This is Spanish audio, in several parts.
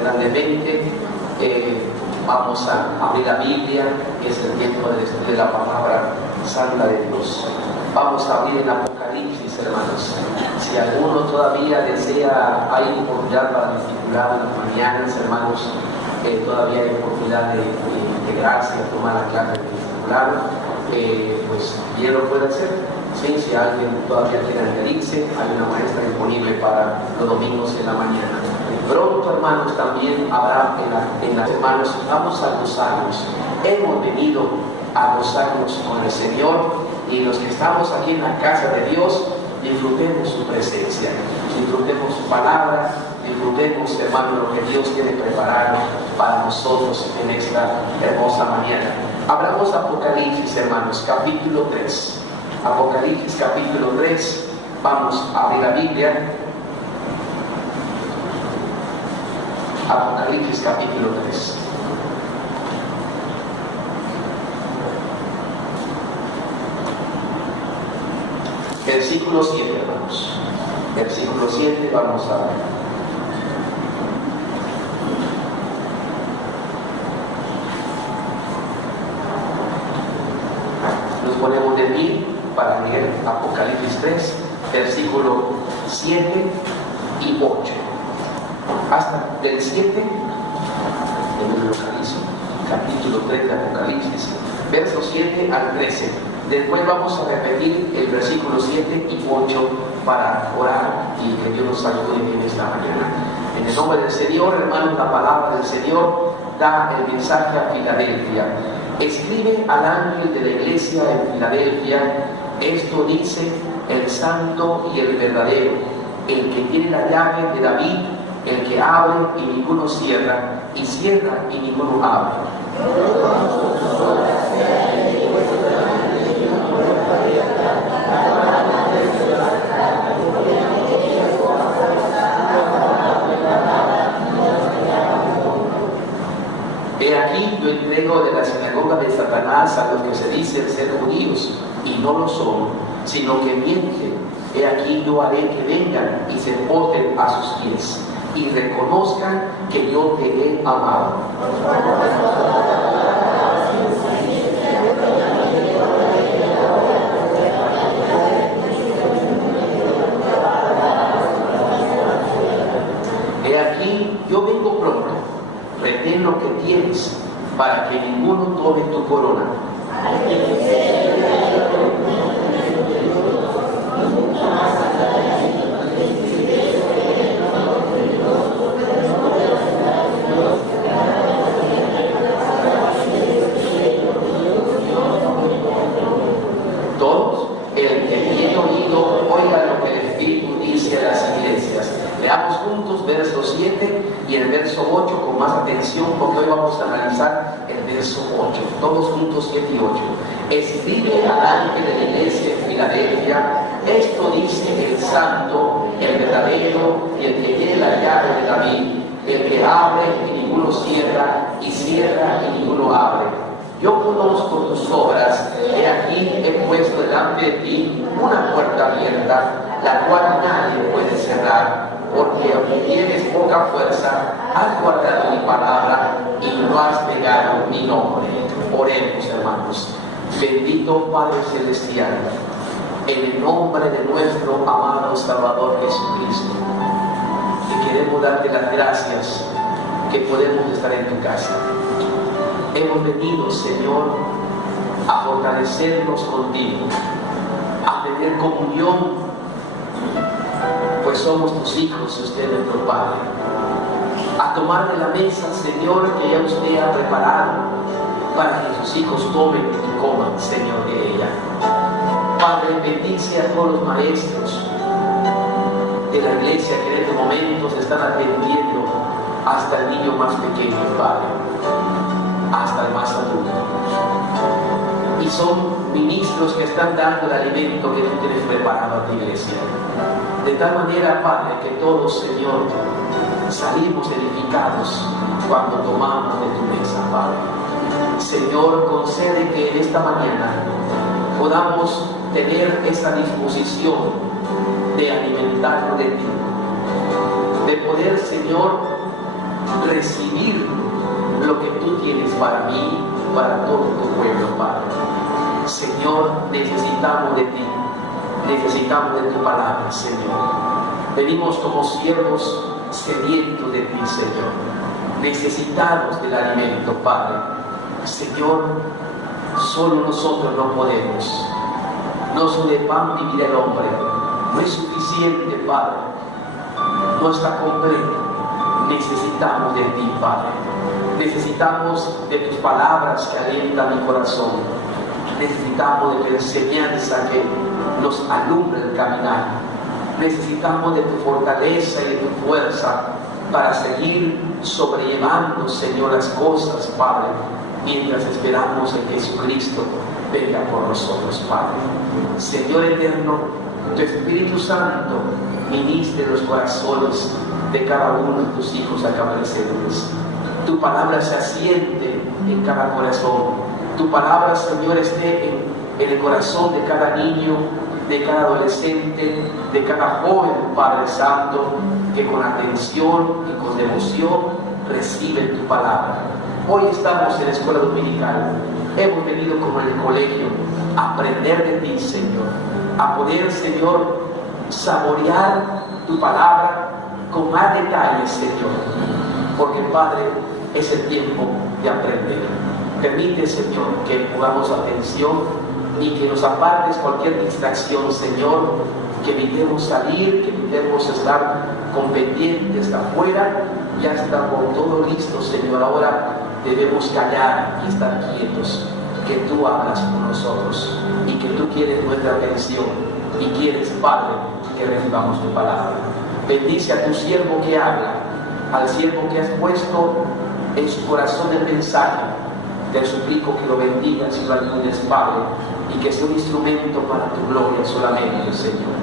grandemente. Vamos a abrir la Biblia, que es el tiempo del estudio de la palabra santa de Dios. Vamos a abrir el Apocalipsis, hermanos. Si alguno todavía desea, hay oportunidad para discipular en las mañanas, hermanos, todavía hay oportunidad de integrarse, a tomar la clase de discipular, pues bien lo puede hacer. Sí, si alguien todavía quiere adherirse, hay una maestra disponible para los domingos en la mañana. Pronto, hermanos, también habrá en las hermanos, vamos a gozarnos. Hemos venido a gozarnos con el Señor, y los que estamos aquí en la casa de Dios, disfrutemos su presencia, disfrutemos su palabra, disfrutemos, hermanos, lo que Dios tiene preparado para nosotros en esta hermosa mañana. Abramos Apocalipsis, hermanos, capítulo 3. Apocalipsis capítulo 3. Vamos a abrir la Biblia. Apocalipsis capítulo 3. Versículo 7, hermanos. Versículo 7, vamos a ver. Nos ponemos de pie para leer Apocalipsis 3, versículo 7 y 8. Hasta del 7, en el localizo, capítulo 3 de Apocalipsis, versos 7 al 13. Después vamos a repetir el versículo 7 y 8 para orar y que Dios nos ayude en esta mañana. En el nombre del Señor, hermanos, la palabra del Señor da el mensaje a Filadelfia. Escribe al ángel de la iglesia en Filadelfia: esto dice el santo y el verdadero, el que tiene la llave de David, el que abre y ninguno cierra, y cierra y ninguno abre. He aquí, yo entrego de la sinagoga de Satanás a los que se dicen ser judíos y no lo son, sino que mienten. He aquí, yo haré que vengan y se postren a sus pies y reconozcan que yo te he amado. He aquí, yo vengo pronto. Retén lo que tienes, para que ninguno tome tu corona. Todos, el que tiene oído, oiga lo que el Espíritu dice a las iglesias. Leamos juntos verso 7 y el verso 8 con más atención, porque hoy vamos a analizar el verso 8. Todos juntos, 7 y 8. Escribe al ángel de la iglesia en Filadelfia: esto dice el santo, el verdadero, y el que tiene la llave de David, el que abre y ninguno cierra, y cierra y ninguno abre. Yo conozco tus obras, he aquí he puesto delante de ti una puerta abierta, la cual nadie puede cerrar, porque aunque tienes poca fuerza, has guardado mi palabra y no has negado mi nombre. Oremos, hermanos. Bendito Padre Celestial, en el nombre de nuestro amado Salvador Jesucristo, que queremos darte las gracias que podemos estar en tu casa. Hemos venido, Señor, a fortalecernos contigo, a tener comunión, pues somos tus hijos y usted es nuestro Padre. A tomar de la mesa, Señor, que ya usted ha preparado para que sus hijos tomen y coman, Señor, de ella. Padre, bendice a todos los maestros de la iglesia que en estos momentos están atendiendo hasta el niño más pequeño, Padre, hasta el más adulto. Y son ministros que están dando el alimento que tú tienes preparado a tu iglesia. De tal manera, Padre, que todos, Señor, salimos edificados cuando tomamos de tu mesa, Padre. Señor, concede que en esta mañana podamos tener esa disposición de alimentarnos de ti, de poder, Señor, recibir lo que tú tienes para mí, para todo tu pueblo, Padre. Señor, necesitamos de ti, necesitamos de tu palabra, Señor. Venimos como siervos sedientos de ti, Señor, necesitados del alimento, Padre. Señor, solo nosotros no podemos. No solo de pan vivirá el hombre. No es suficiente, Padre. No está completo. Necesitamos de ti, Padre. Necesitamos de tus palabras que alientan mi corazón. Necesitamos de tu enseñanza que nos alumbre el caminar. Necesitamos de tu fortaleza y de tu fuerza para seguir sobrellevando, Señor, las cosas, Padre, mientras esperamos que Jesucristo venga por nosotros, Padre. Señor eterno, tu Espíritu Santo ministre los corazones de cada uno de tus hijos acá presentes. Tu palabra se asiente en cada corazón. Tu palabra, Señor, esté en el corazón de cada niño, de cada adolescente, de cada joven, Padre Santo, que con atención y con devoción reciben tu palabra. Hoy estamos en la escuela dominical. Hemos venido como en el colegio a aprender de ti, Señor, a poder, Señor, saborear tu palabra con más detalles, Señor, porque, Padre, es el tiempo de aprender. Permite, Señor, que pongamos atención y que nos apartes cualquier distracción, Señor, que evitemos salir, que evitemos estar con pendientes afuera. Ya está por todo listo, Señor. Ahora debemos callar y estar quietos, que tú hablas con nosotros y que tú quieres nuestra atención y quieres, Padre, que recibamos tu palabra. Bendice a tu siervo que habla, al siervo que has puesto en su corazón el mensaje. Te suplico que lo bendigas y lo ayudes, Padre, y que sea un instrumento para tu gloria solamente, Señor.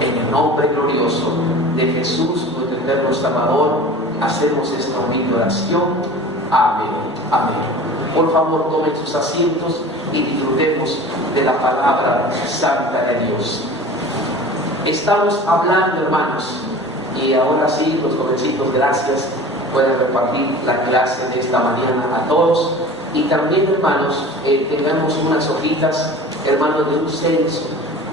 En el nombre glorioso de Jesús, nuestro eterno Salvador, hacemos esta humilde oración. Amén. Amén. Por favor, tomen sus asientos y disfrutemos de la palabra santa de Dios. Estamos hablando, hermanos, y ahora sí, los jovencitos, gracias, pueden repartir la clase de esta mañana a todos. Y también, hermanos, tengamos unas hojitas, hermanos, de un censo.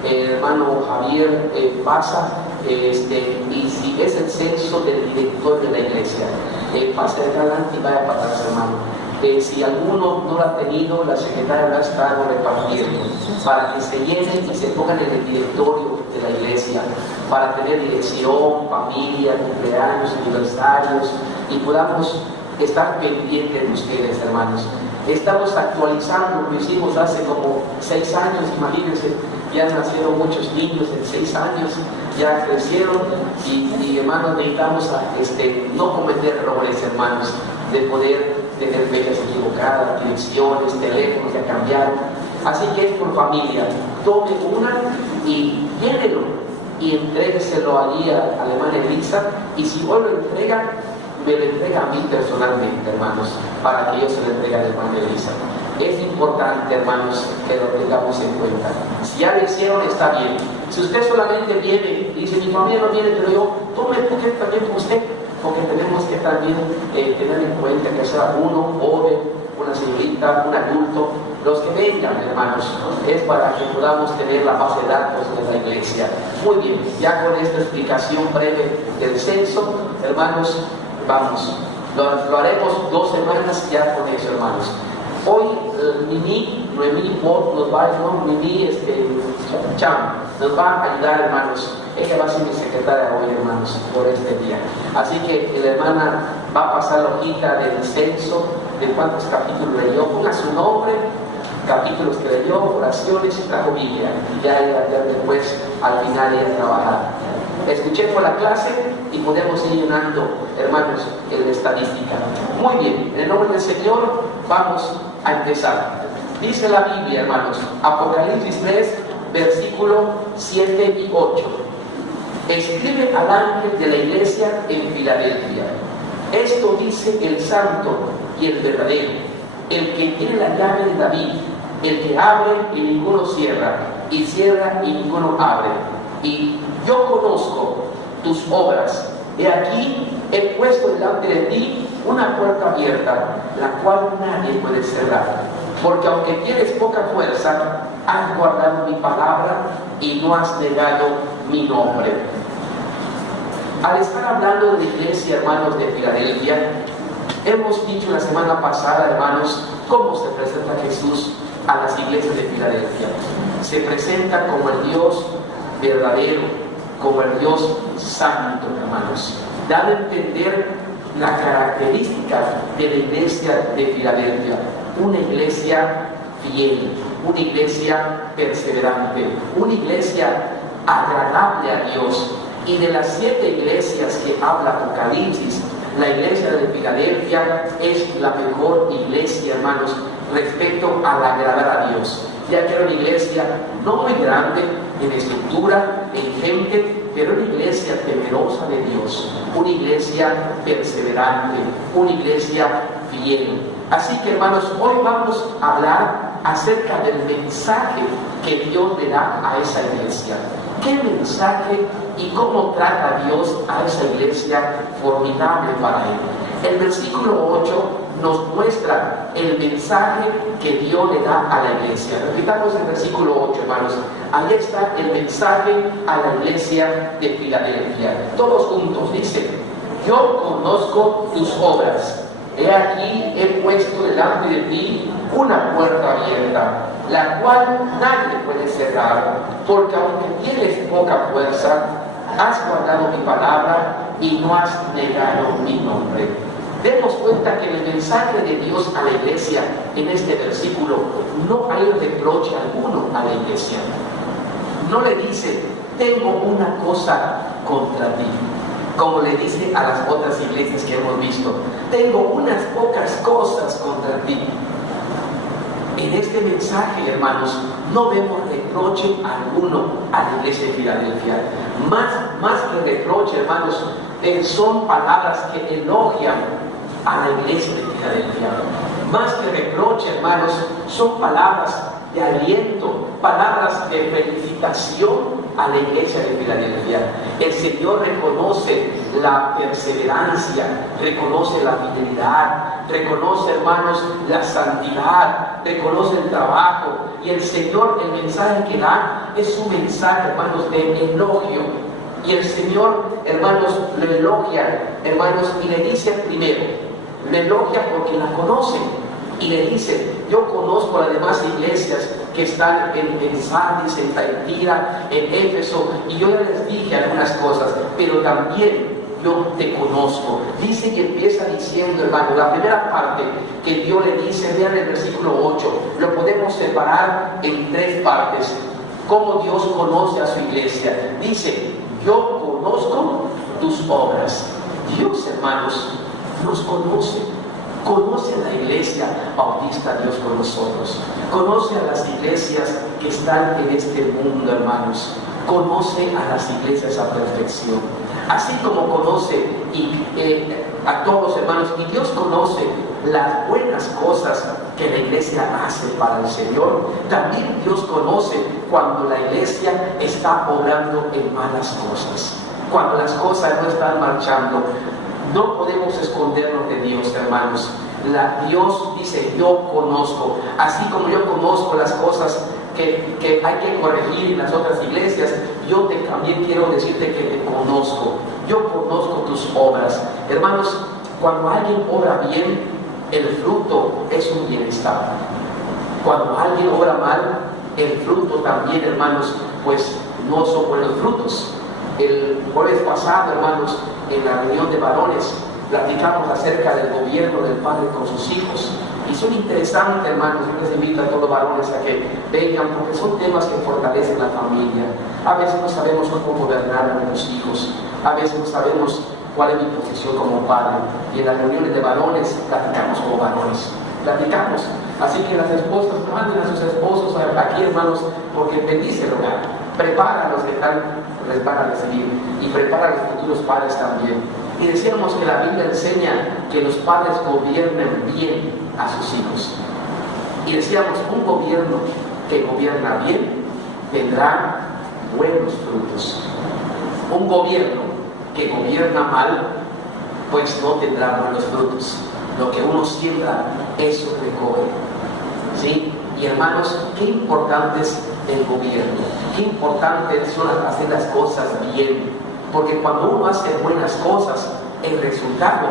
Hermano Javier pasa, y si es el censo del director de la iglesia, pase adelante y vaya para atrás, hermano. Si alguno no lo ha tenido, la secretaria va a estar repartiendo para que se llenen y se pongan en el directorio de la iglesia, para tener dirección, familia, cumpleaños, aniversarios, y podamos estar pendientes de ustedes, hermanos. Estamos actualizando, lo hicimos hace como 6 años, imagínense, ya nacieron muchos niños en 6 años, ya crecieron y hermanos, necesitamos no cometer errores, hermanos, de poder tener fechas equivocadas, direcciones, teléfonos que cambiaron. Así que es por familia, tome una y llénelo y entrégueselo allí a la hermana Elisa, y si vos lo entregan, me lo entrega a mí personalmente, hermanos, para que yo se lo entregue a la hermana Elisa. Es importante, hermanos, que lo tengamos en cuenta. Si ya lo hicieron, está bien. Si usted solamente viene y dice, mi familia no viene, pero yo, tome también por usted, porque tenemos que también tener en cuenta que sea uno joven, una señorita, un adulto, los que vengan, hermanos, es para que podamos tener la base de datos de la iglesia. Muy bien, ya con esta explicación breve del censo, hermanos, vamos, lo haremos 2 semanas ya con eso, hermanos. Hoy Noemí nos va a ayudar, hermanos. Ella va a ser mi secretaria hoy, hermanos, por este día. Así que la hermana va a pasar la hojita del censo, de cuántos capítulos leyó, ponga su nombre, capítulos que leyó, oraciones y trajo Biblia. Y ya después, al final, ella trabajar. Escuchemos la clase y podemos ir llenando, hermanos, en la estadística. Muy bien, en el nombre del Señor vamos a empezar. Dice la Biblia, hermanos, Apocalipsis 3, versículo 7 y 8. Escribe al ángel de la iglesia en Filadelfia. Esto dice el santo y el verdadero, el que tiene la llave de David, el que abre y ninguno cierra, y cierra y ninguno abre. Y yo conozco tus obras. He aquí he puesto delante de ti una puerta abierta, la cual nadie puede cerrar. Porque aunque tienes poca fuerza, has guardado mi palabra y no has negado mi nombre. Al estar hablando de la iglesia, hermanos, de Filadelfia, hemos dicho la semana pasada, hermanos, cómo se presenta Jesús a las iglesias de Filadelfia. Se presenta como el Dios verdadero, como el Dios santo, hermanos, dando a entender la característica de la iglesia de Filadelfia: una iglesia fiel, una iglesia perseverante, una iglesia agradable a Dios. Y de las 7 iglesias que habla Apocalipsis, la iglesia de Filadelfia es la mejor iglesia, hermanos, respecto al agradar a Dios, ya que era una iglesia no muy grande en estructura, en gente, pero una iglesia temerosa de Dios, una iglesia perseverante, una iglesia fiel. Así que, hermanos, hoy vamos a hablar acerca del mensaje que Dios le da a esa iglesia. ¿Qué mensaje y cómo trata Dios a esa iglesia formidable para él? El versículo 8 nos muestra el mensaje que Dios le da a la iglesia. Repitamos el versículo 8, hermanos. Ahí está el mensaje a la iglesia de Filadelfia. Todos juntos dice: yo conozco tus obras. He aquí, he puesto delante de ti una puerta abierta, la cual nadie puede cerrar, porque aunque tienes poca fuerza, has guardado mi palabra y no has negado mi nombre. Demos cuenta que en el mensaje de Dios a la iglesia, en este versículo, no hay reproche alguno a la iglesia. No le dice: tengo una cosa contra ti, como le dice a las otras iglesias que hemos visto: tengo unas pocas cosas contra ti. En este mensaje, hermanos, no vemos reproche alguno a la iglesia de Filadelfia. Más que reproche, hermanos, son palabras que elogian a la iglesia de Filadelfia. Más que reproche, hermanos, son palabras de aliento, palabras de felicitación a la iglesia de Filadelfia. El Señor reconoce la perseverancia, reconoce la fidelidad, reconoce, hermanos, la santidad, reconoce el trabajo. Y el Señor, el mensaje que da es un mensaje, hermanos, de elogio. Y el Señor, hermanos, lo elogia, hermanos, y le dice primero, le elogia porque la conoce. Y le dice: yo conozco las demás iglesias que están en Sardis, en Thyatira, en Éfeso, y yo ya les dije algunas cosas, pero también yo te conozco. Dice y empieza diciendo, hermano, la primera parte que Dios le dice, vean el versículo 8, lo podemos separar en 3 partes. Cómo Dios conoce a su iglesia. Dice: yo conozco tus obras. Dios, hermanos, nos conoce. Conoce a la iglesia bautista Dios con nosotros. Conoce a las iglesias que están en este mundo, hermanos. Conoce a las iglesias a perfección. Así como conoce a todos, hermanos, y Dios conoce las buenas cosas que la iglesia hace para el Señor, también Dios conoce cuando la iglesia está obrando en malas cosas, cuando las cosas no están marchando. No podemos escondernos de Dios, hermanos. Dios dice: yo conozco. Así como yo conozco las cosas que hay que corregir en las otras iglesias, yo también quiero decirte que te conozco. Yo conozco tus obras. Hermanos, cuando alguien obra bien, el fruto es un bienestar. Cuando alguien obra mal, el fruto también, hermanos, pues no son buenos frutos. El jueves pasado, hermanos, en la reunión de varones, platicamos acerca del gobierno del padre con sus hijos. Y son interesantes, hermanos. Yo les invito a todos los varones a que vengan, porque son temas que fortalecen la familia. A veces no sabemos cómo gobernar a nuestros hijos. A veces no sabemos cuál es mi posición como padre. Y en las reuniones de varones platicamos como varones. Platicamos. Así que las esposas, manden a sus esposos aquí, hermanos, porque bendice el hogar. Prepara a los que les van a recibir y prepara a los futuros padres también. Y decíamos que la Biblia enseña que los padres gobiernen bien a sus hijos. Y decíamos, un gobierno que gobierna bien tendrá buenos frutos. Un gobierno que gobierna mal pues no tendrá buenos frutos. Lo que uno siembra, eso recoge. ¿Sí? Y hermanos, qué importante es el gobierno, qué importante son hacer las cosas bien, porque cuando uno hace buenas cosas, el resultado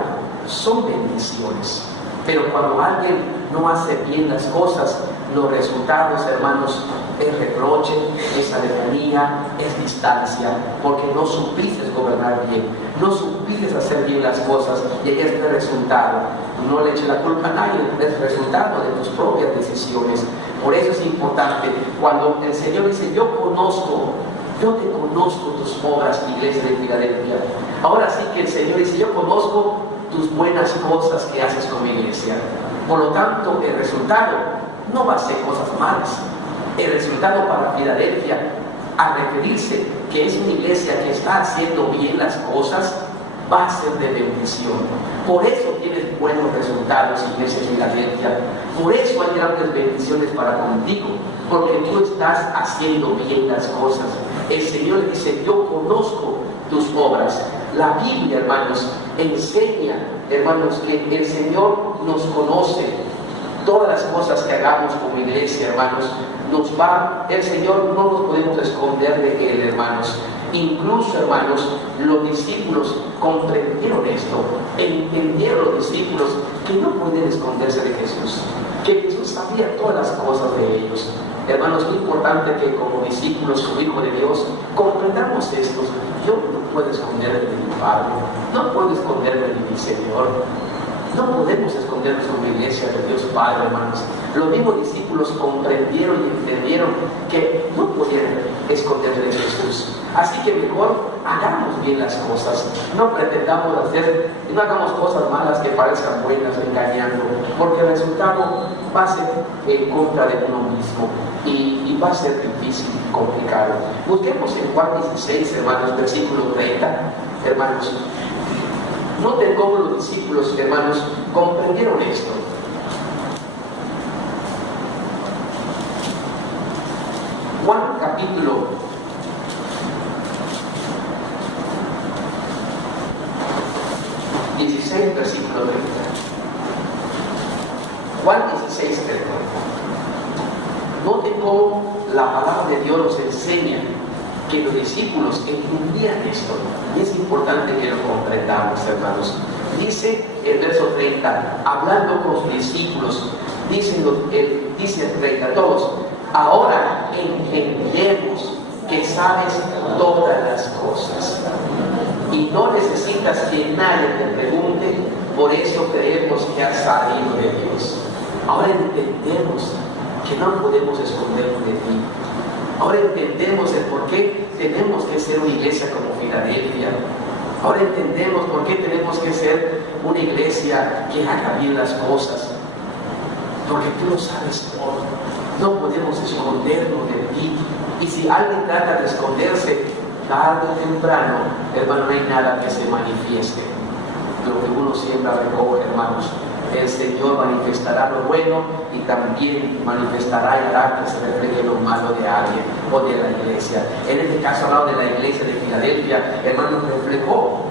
son bendiciones. Pero cuando alguien no hace bien las cosas, los resultados, hermanos, es reproche, es alejanía, es distancia, porque no supiste gobernar bien, no supiste hacer bien las cosas, y ahí está el resultado. No le eches la culpa a nadie, es el resultado de tus propias decisiones. Por eso es importante, cuando el Señor dice, yo te conozco tus obras, iglesia de Filadelfia. Ahora sí que el Señor dice, yo conozco tus buenas cosas que haces con mi iglesia. Por lo tanto, el resultado no va a ser cosas malas. El resultado para Filadelfia, al referirse que es una iglesia que está haciendo bien las cosas, va a ser de bendición. Por eso tienes buenos resultados, iglesia de Filadelfia. Por eso hay grandes bendiciones para contigo, porque tú estás haciendo bien las cosas. El Señor dice, yo conozco tus obras. La Biblia, hermanos, enseña, hermanos, que el Señor nos conoce. Todas las cosas que hagamos como iglesia, hermanos, el Señor no nos podemos esconder de Él, hermanos. Incluso, hermanos, los discípulos comprendieron esto, entendieron los discípulos que no pueden esconderse de Jesús, que Jesús sabía todas las cosas de ellos. Hermanos, es muy importante que como discípulos, como hijos de Dios, comprendamos esto. Yo no puedo esconderme de mi Padre, no puedo esconderme de mi Señor. No podemos escondernos como iglesia de Dios Padre, hermanos. Los mismos discípulos comprendieron y entendieron que no podían esconderse de Jesús. Así que mejor hagamos bien las cosas. No pretendamos no hagamos cosas malas que parezcan buenas, engañando, porque el resultado va a ser en contra de uno mismo y va a ser difícil y complicado. Busquemos en Juan 16, hermanos, versículo 30, hermanos. Noten cómo los discípulos, hermanos, comprendieron esto. Juan capítulo 16, versículo 30. Juan 16, 30. Noten cómo la palabra de Dios nos enseña que los discípulos entendían esto, y es importante que lo comprendamos, hermanos. Dice el verso 30, hablando con sus discípulos, dice el 30, todos, ahora entendemos que sabes todas las cosas y no necesitas que nadie te pregunte, por eso creemos que has salido de Dios. Ahora entendemos que no podemos escondernos de ti. Ahora entendemos el por qué tenemos que ser una iglesia como Filadelfia. Ahora entendemos por qué tenemos que ser una iglesia que haga bien las cosas. Porque tú lo sabes todo. No podemos escondernos de ti. Y si alguien trata de esconderse, tarde o temprano, hermano, no hay nada que se manifieste. Lo que uno siembra recoge, hermanos. El Señor manifestará lo bueno y también manifestará y hará que se refleje lo malo de alguien o de la iglesia. En este caso, hablado de la iglesia de Filadelfia, hermanos, reflejó,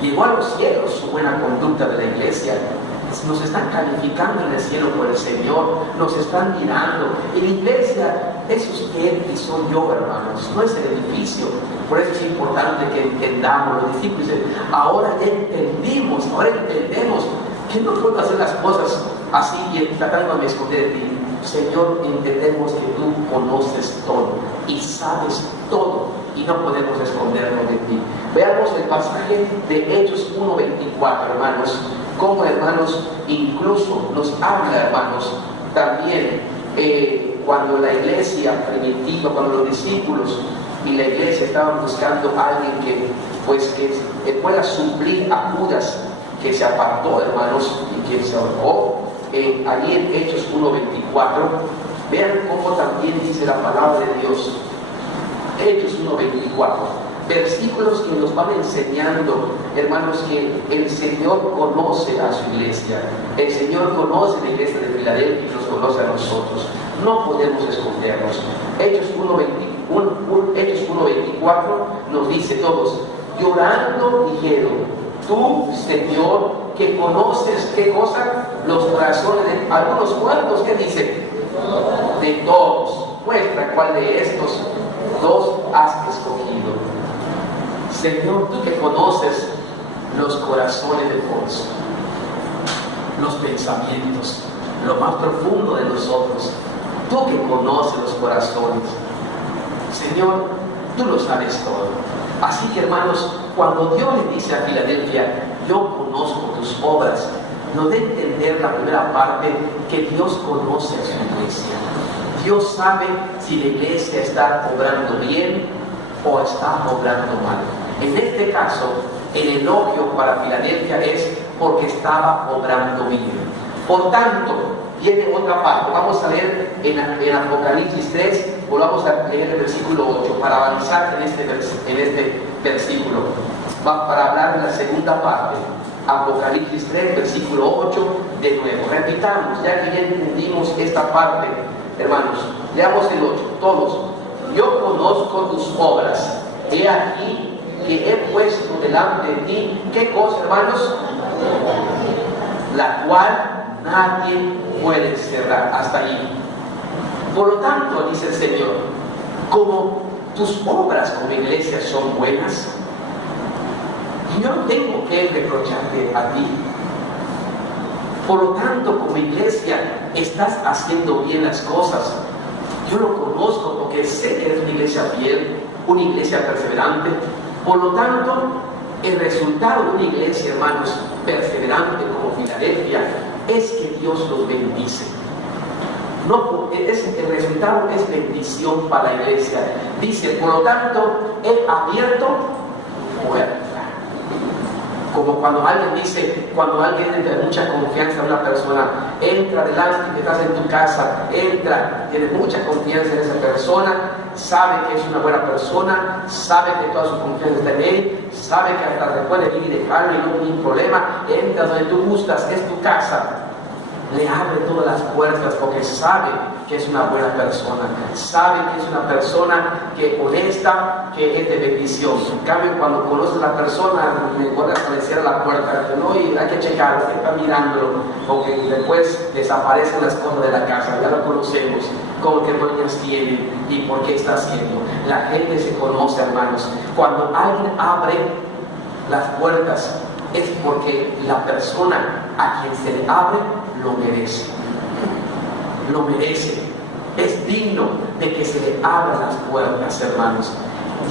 llegó a los cielos su buena conducta de la iglesia. Nos están calificando en el cielo por el Señor, nos están mirando. Y la iglesia es usted y soy yo, hermanos, no es el edificio. Por eso es importante que entendamos. Los discípulos dicen, ahora ya entendimos, ahora entendemos que no puedo hacer las cosas así y tratándome de esconder de ti. Señor, entendemos que tú conoces todo y sabes todo y no podemos escondernos de ti. Veamos el pasaje de Hechos 1:24, hermanos. Como, hermanos, incluso nos habla, hermanos, también cuando la iglesia primitiva, cuando los discípulos y la iglesia estaban buscando a alguien que pueda suplir a Judas, que se apartó, hermanos, y que se ahorcó. Allí en Hechos 1:24, vean cómo también dice la palabra de Dios. Hechos 1:24, versículos que nos van enseñando, hermanos, que el Señor conoce a su iglesia. El Señor conoce la iglesia de Filadelfia y nos conoce a nosotros. No podemos escondernos. Hechos 1:24 nos dice todos, llorando dijeron, Tú, Señor, que conoces, ¿qué cosa? Los corazones de algunos cuantos, ¿qué dice? De todos. Muestra cuál de estos dos has escogido. Señor, tú que conoces los corazones de todos, los pensamientos, lo más profundo de nosotros, tú que conoces los corazones, Señor, tú lo sabes todo. Así que, hermanos, cuando Dios le dice a Filadelfia, yo conozco tus obras, nos debe entender la primera parte, que Dios conoce a su iglesia. Dios sabe si la iglesia está obrando bien o está obrando mal. En este caso, el elogio para Filadelfia es porque estaba obrando bien. Por tanto, viene otra parte. Vamos a leer en Apocalipsis 3, volvamos a leer el versículo 8 para avanzar en este versículo. Para hablar de la segunda parte. Apocalipsis 3, versículo 8, de nuevo. Repitamos, ya que ya entendimos esta parte, hermanos. Leamos el 8, todos. Yo conozco tus obras. He aquí que he puesto delante de ti, ¿qué cosa, hermanos? La cual nadie puede cerrar. Hasta ahí. Por lo tanto, dice el Señor, como tus obras como iglesia son buenas, yo no tengo que reprocharte a ti. Por lo tanto, como iglesia estás haciendo bien las cosas. Yo lo conozco porque sé que eres una iglesia fiel, una iglesia perseverante. Por lo tanto, el resultado de una iglesia, hermanos, perseverante como Filadelfia, es que Dios los bendice. No, el resultado es bendición para la iglesia. Dice, por lo tanto, he abierto puerta. Como cuando alguien dice, cuando alguien tiene mucha confianza en una persona, entra adelante, que estás en tu casa, entra, tiene mucha confianza en esa persona, sabe que es una buena persona, sabe que toda su confianza está en él, sabe que hasta se puede ir y dejarlo y no hay ningún problema, entra donde tú gustas, es tu casa. Le abre todas las puertas porque sabe que es una buena persona, sabe que es una persona que honesta, que es de bendición. En cambio, cuando conoces a la persona, me acuerdo que le cierra la puerta, no, y hay que checarlo, hay que estar mirándolo, porque después desaparecen las cosas de la casa, ya lo conocemos, cómo que dueñas tiene y por qué está haciendo. La gente se conoce, hermanos. Cuando alguien abre las puertas, es porque la persona a quien se le abre lo merece. Lo merece. Es digno de que se le abran las puertas, hermanos.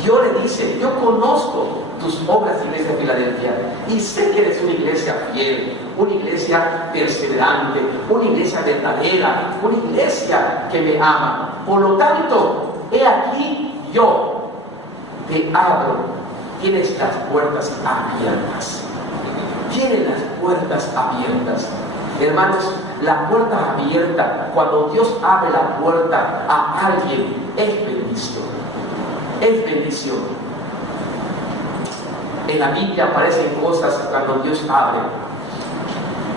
Dios le dice, yo conozco tus obras, iglesia de Filadelfia, y sé que eres una iglesia fiel, una iglesia perseverante, una iglesia verdadera, una iglesia que me ama. Por lo tanto, he aquí yo te abro. Tienes las puertas abiertas. Tienes las puertas abiertas. Hermanos, la puerta abierta, cuando Dios abre la puerta a alguien, es bendición. Es bendición. En la Biblia aparecen cosas cuando Dios abre.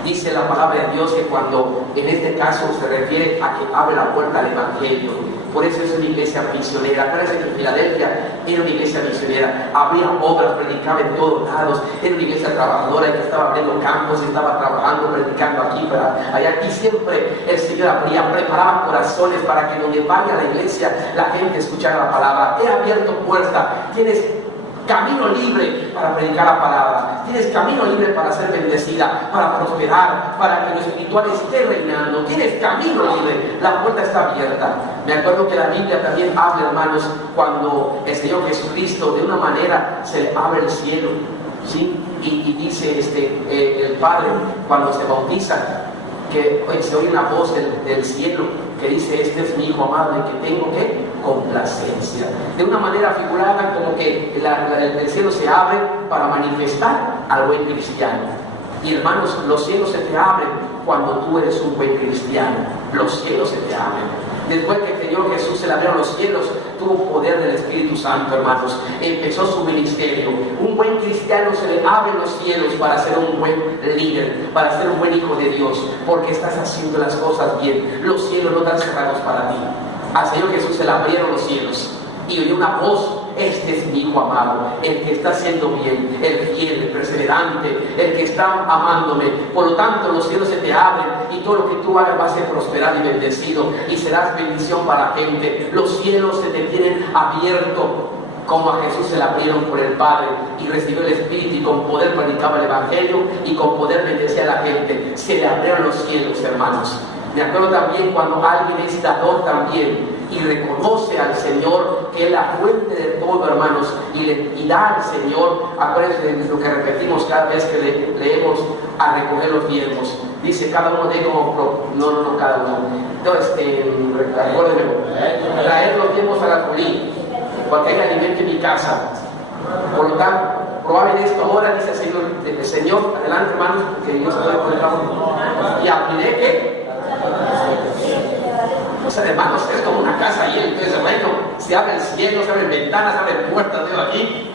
Dice la palabra de Dios que cuando, en este caso, se refiere a que abre la puerta al Evangelio. Por eso es una iglesia misionera. Acuérdense que en Filadelfia era una iglesia misionera. Había obras, predicaba en todos lados. Era una iglesia trabajadora que estaba abriendo campos, estaba trabajando, predicando aquí, para allá. Y siempre el Señor abría, preparaba corazones para que donde vaya la iglesia, la gente escuchara la palabra. He abierto puerta. Tienes camino libre para predicar la palabra. Tienes camino libre para ser bendecida, para prosperar, para que lo espiritual esté reinando. Tienes camino libre. La puerta está abierta. Me acuerdo que la Biblia también habla, hermanos, cuando el Señor Jesucristo de una manera se le abre el cielo, ¿sí? Y dice el Padre cuando se bautiza que se oye una voz del cielo que dice, este es mi hijo amado en que tengo que complacencia. De una manera figurada, como que el cielo se abre para manifestar al buen cristiano. Y hermanos, los cielos se te abren cuando tú eres un buen cristiano. Los cielos se te abren. Después que el Señor Jesús se le abrieron los cielos, tuvo poder del Espíritu Santo, hermanos. Empezó su ministerio. Un buen cristiano se le abren los cielos para ser un buen líder, para ser un buen hijo de Dios, porque estás haciendo las cosas bien. Los cielos no están cerrados para ti. Al Señor Jesús se le abrieron los cielos y oyó una voz este es mi hijo amado, el que está haciendo bien, el fiel, el perseverante, el que está amándome. Por lo tanto, los cielos se te abren y todo lo que tú hagas va a ser prosperado y bendecido y serás bendición para la gente. Los cielos se te tienen abierto, como a Jesús se le abrieron por el Padre y recibió el Espíritu y con poder predicaba el Evangelio y con poder bendecía a la gente. Se le abrieron los cielos, hermanos. Me acuerdo también cuando alguien es dador también y reconoce al Señor que es la fuente de todo, hermanos, y da al Señor. Acuérdense de lo que repetimos cada vez que leemos a recoger los diezmos. Dice cada uno de como no cada uno. Entonces, recuérdenme, traer los diezmos al alfolí, porque hay alimento en mi casa. Por lo tanto, probablemente esto ahora dice el Señor, adelante, hermanos, porque Dios puede poner y abriré que. O sea, hermanos, es como una casa ahí, entonces, bueno, se abre el cielo, se abren ventanas, se abren puertas, veo aquí.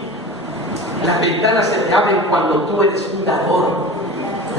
Las ventanas se te abren cuando tú eres un dador.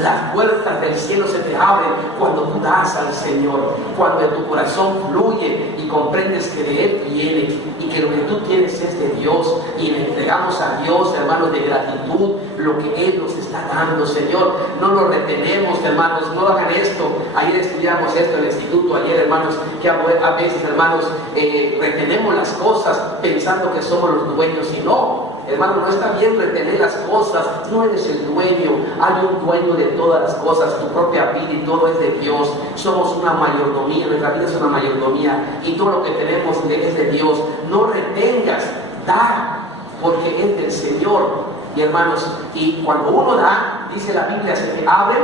Las puertas del cielo se te abren cuando tú das al Señor, cuando en tu corazón fluye y comprendes que de Él viene y que lo que tú tienes es de Dios y le entregamos a Dios, hermanos, de gratitud lo que Él nos está dando. Señor, no lo retenemos, hermanos, no hagan esto. Ayer estudiamos esto en el instituto, ayer, hermanos, que a veces, hermanos, retenemos las cosas pensando que somos los dueños y no. Hermano, no está bien retener las cosas, no eres el dueño, hay un dueño de todas las cosas, tu propia vida y todo es de Dios. Somos una mayordomía, nuestra vida es una mayordomía y todo lo que tenemos es de Dios. No retengas, da, porque es del Señor. Y hermanos, y cuando uno da, dice la Biblia, se te abren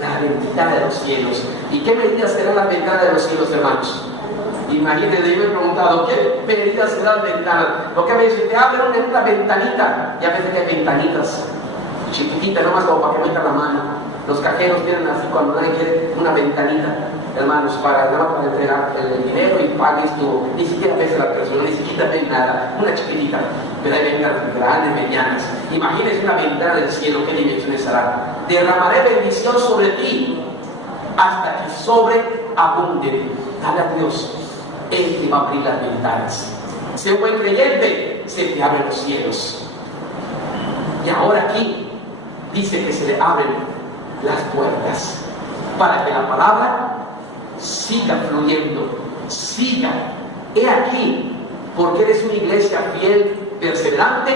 la ventana de los cielos. ¿Y qué medida será la ventana de los cielos, hermanos? Imagínense, yo me he preguntado, ¿qué medidas serán las ventanas? Lo que a veces te abren una ventanita, y a veces hay ventanitas chiquititas, nomás como para que metan la mano. Los cajeros tienen así cuando nadie quiere una ventanita, hermanos, para entregar el dinero y pagues tú. Ni siquiera ves a la persona, ni siquiera ves nada, una chiquitita, pero hay ventanas grandes, medianas. Imagínense una ventana del cielo, ¿qué dimensiones hará? Derramaré bendición sobre ti hasta que sobreabunde. Dale a Dios. Él te va a abrir las ventanas. Sé un buen creyente, se te abren los cielos. Y ahora aquí dice que se le abren las puertas para que la palabra siga fluyendo, siga. He aquí, porque eres una iglesia fiel, perseverante,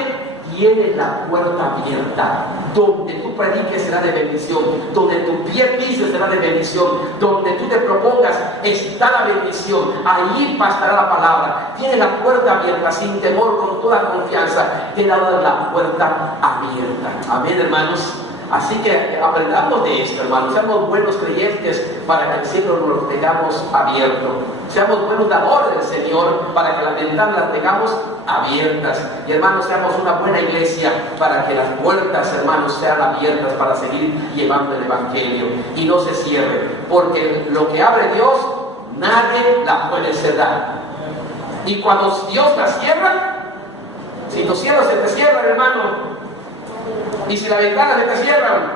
tienes la puerta abierta. Donde tú prediques será de bendición, donde tu pie pise será de bendición, donde tú te propongas está la bendición, ahí pasará la palabra. Tienes la puerta abierta sin temor, con toda confianza. Te he dado la puerta abierta. Amén, hermanos. Así que aprendamos de esto, hermanos. Seamos buenos creyentes para que el cielo lo tengamos abierto. Seamos buenos dadores del Señor para que las ventanas las tengamos abiertas. Y hermanos, seamos una buena iglesia para que las puertas, hermanos, sean abiertas para seguir llevando el Evangelio y no se cierre. Porque lo que abre Dios, nadie la puede cerrar. Y cuando Dios la cierra, si los cielos se te cierran, hermano, y si las ventanas se te cierran,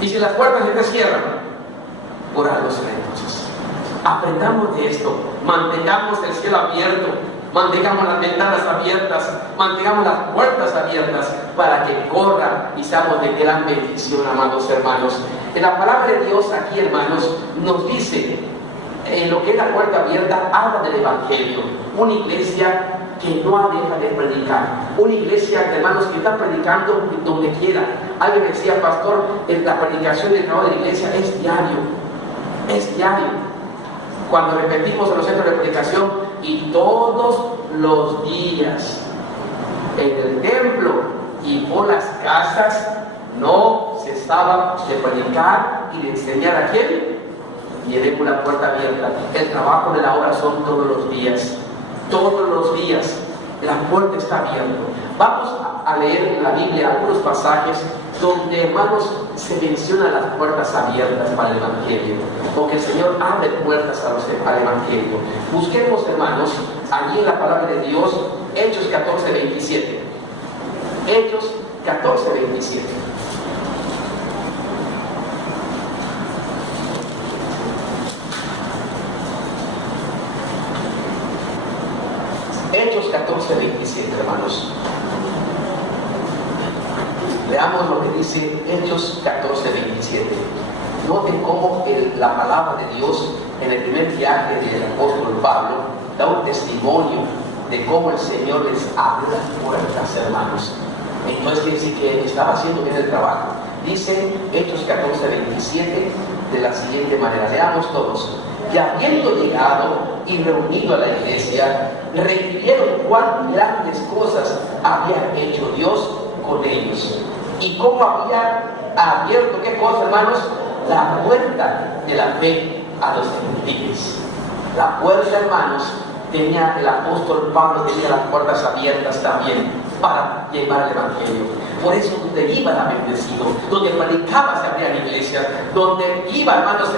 y si las puertas se te cierran, por algo será entonces. Aprendamos de esto, mantengamos el cielo abierto, mantengamos las ventanas abiertas, mantengamos las puertas abiertas para que corra y seamos de gran bendición, amados hermanos. En la palabra de Dios aquí, hermanos, nos dice, en lo que es la puerta abierta, habla del Evangelio. Una iglesia que no deja de predicar, una iglesia, hermanos, que está predicando donde quiera. Alguien decía, pastor, la predicación del trabajo de la iglesia es diario, es diario. Cuando repetimos en los centros de predicación, y todos los días en el templo y por las casas no cesaba de predicar y de enseñar a quién. Llevemos la puerta abierta. El trabajo de la obra son todos los días. Todos los días la puerta está abierta. Vamos a leer en la Biblia algunos pasajes donde, hermanos, se mencionan las puertas abiertas para el Evangelio, porque el Señor abre puertas al Evangelio. Busquemos, hermanos, allí en la palabra de Dios, Hechos 14:27. Hechos 14:27. Hechos 14:27, hermanos. Veamos lo que dice Hechos 14:27. Noten cómo la palabra de Dios en el primer viaje del apóstol Pablo da un testimonio de cómo el Señor les abrió las puertas, hermanos. Entonces quiere decir que estaba haciendo bien el trabajo. Dice Hechos 14:27 de la siguiente manera, leamos todos. Y habiendo llegado y reunido a la iglesia, refirieron cuán grandes cosas había hecho Dios con ellos y cómo había abierto, ¿qué cosa, hermanos? La puerta de la fe a los gentiles. La puerta, hermanos, tenía el apóstol Pablo, tenía las puertas abiertas también para llevar el evangelio. Por eso donde iba era bendecido, donde predicaba se abrían iglesias, donde iba, hermanos,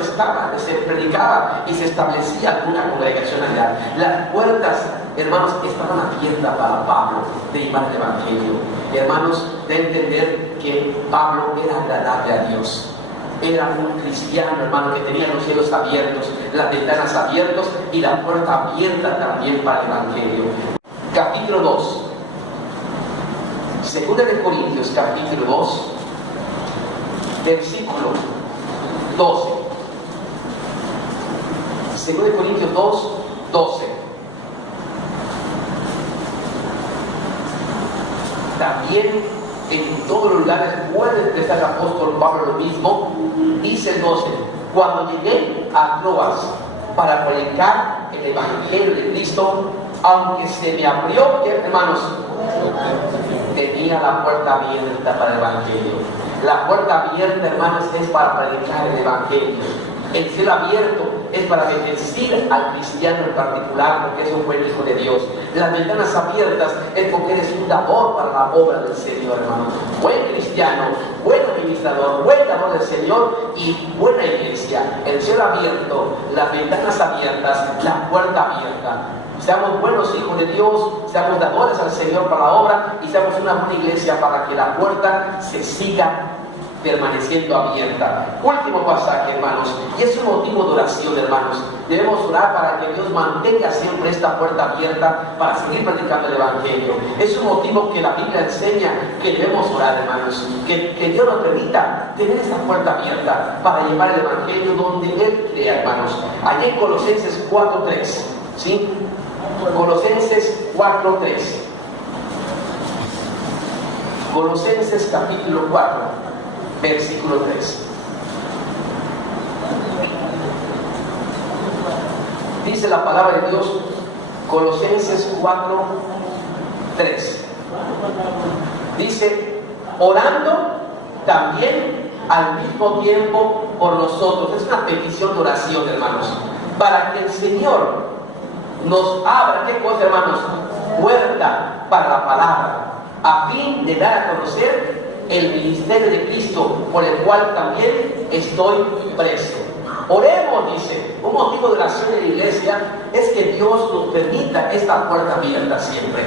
se predicaba y se establecía alguna congregación allá. Las puertas, hermanos, estaban abiertas para Pablo de llevar el evangelio. Hermanos, de entender que Pablo era agradable a Dios. Era un cristiano, hermano, que tenía los cielos abiertos, las ventanas abiertas y la puerta abierta también para el evangelio. Capítulo 2. Segunda de Corintios, capítulo 2, versículo 12. Segunda de Corintios 2, 12. También en todos los lugares puede decir el apóstol Pablo lo mismo. Dice el 12: cuando llegué a Troas para predicar el evangelio de Cristo, aunque se me abrió, hermanos, tenía la puerta abierta para el evangelio. La puerta abierta, hermanos, es para predicar el evangelio. El cielo abierto es para bendecir al cristiano en particular, porque es un buen hijo de Dios. Las ventanas abiertas es porque eres un dador para la obra del Señor, hermano. Buen cristiano, buen administrador, buen dador del Señor y buena iglesia. El cielo abierto, las ventanas abiertas, la puerta abierta. Seamos buenos hijos de Dios, seamos dadores al Señor para la obra y seamos una buena iglesia para que la puerta se siga permaneciendo abierta. Último pasaje, hermanos, y es un motivo de oración, hermanos. Debemos orar para que Dios mantenga siempre esta puerta abierta para seguir predicando el evangelio. Es un motivo que la Biblia enseña que debemos orar, hermanos, que Dios nos permita tener esta puerta abierta para llevar el evangelio donde Él crea, hermanos. Allí en Colosenses 4:3, ¿sí? Colosenses 4:3. Colosenses capítulo 4, versículo 3. Dice la palabra de Dios, Colosenses 4:3. Dice, orando también al mismo tiempo por nosotros. Es una petición de oración, hermanos, para que el Señor nos abra, ¿qué cosa, hermanos? Puerta para la palabra, a fin de dar a conocer el ministerio de Cristo, por el cual también estoy preso. Oremos, dice. Un motivo de oración de la iglesia es que Dios nos permita esta puerta abierta siempre.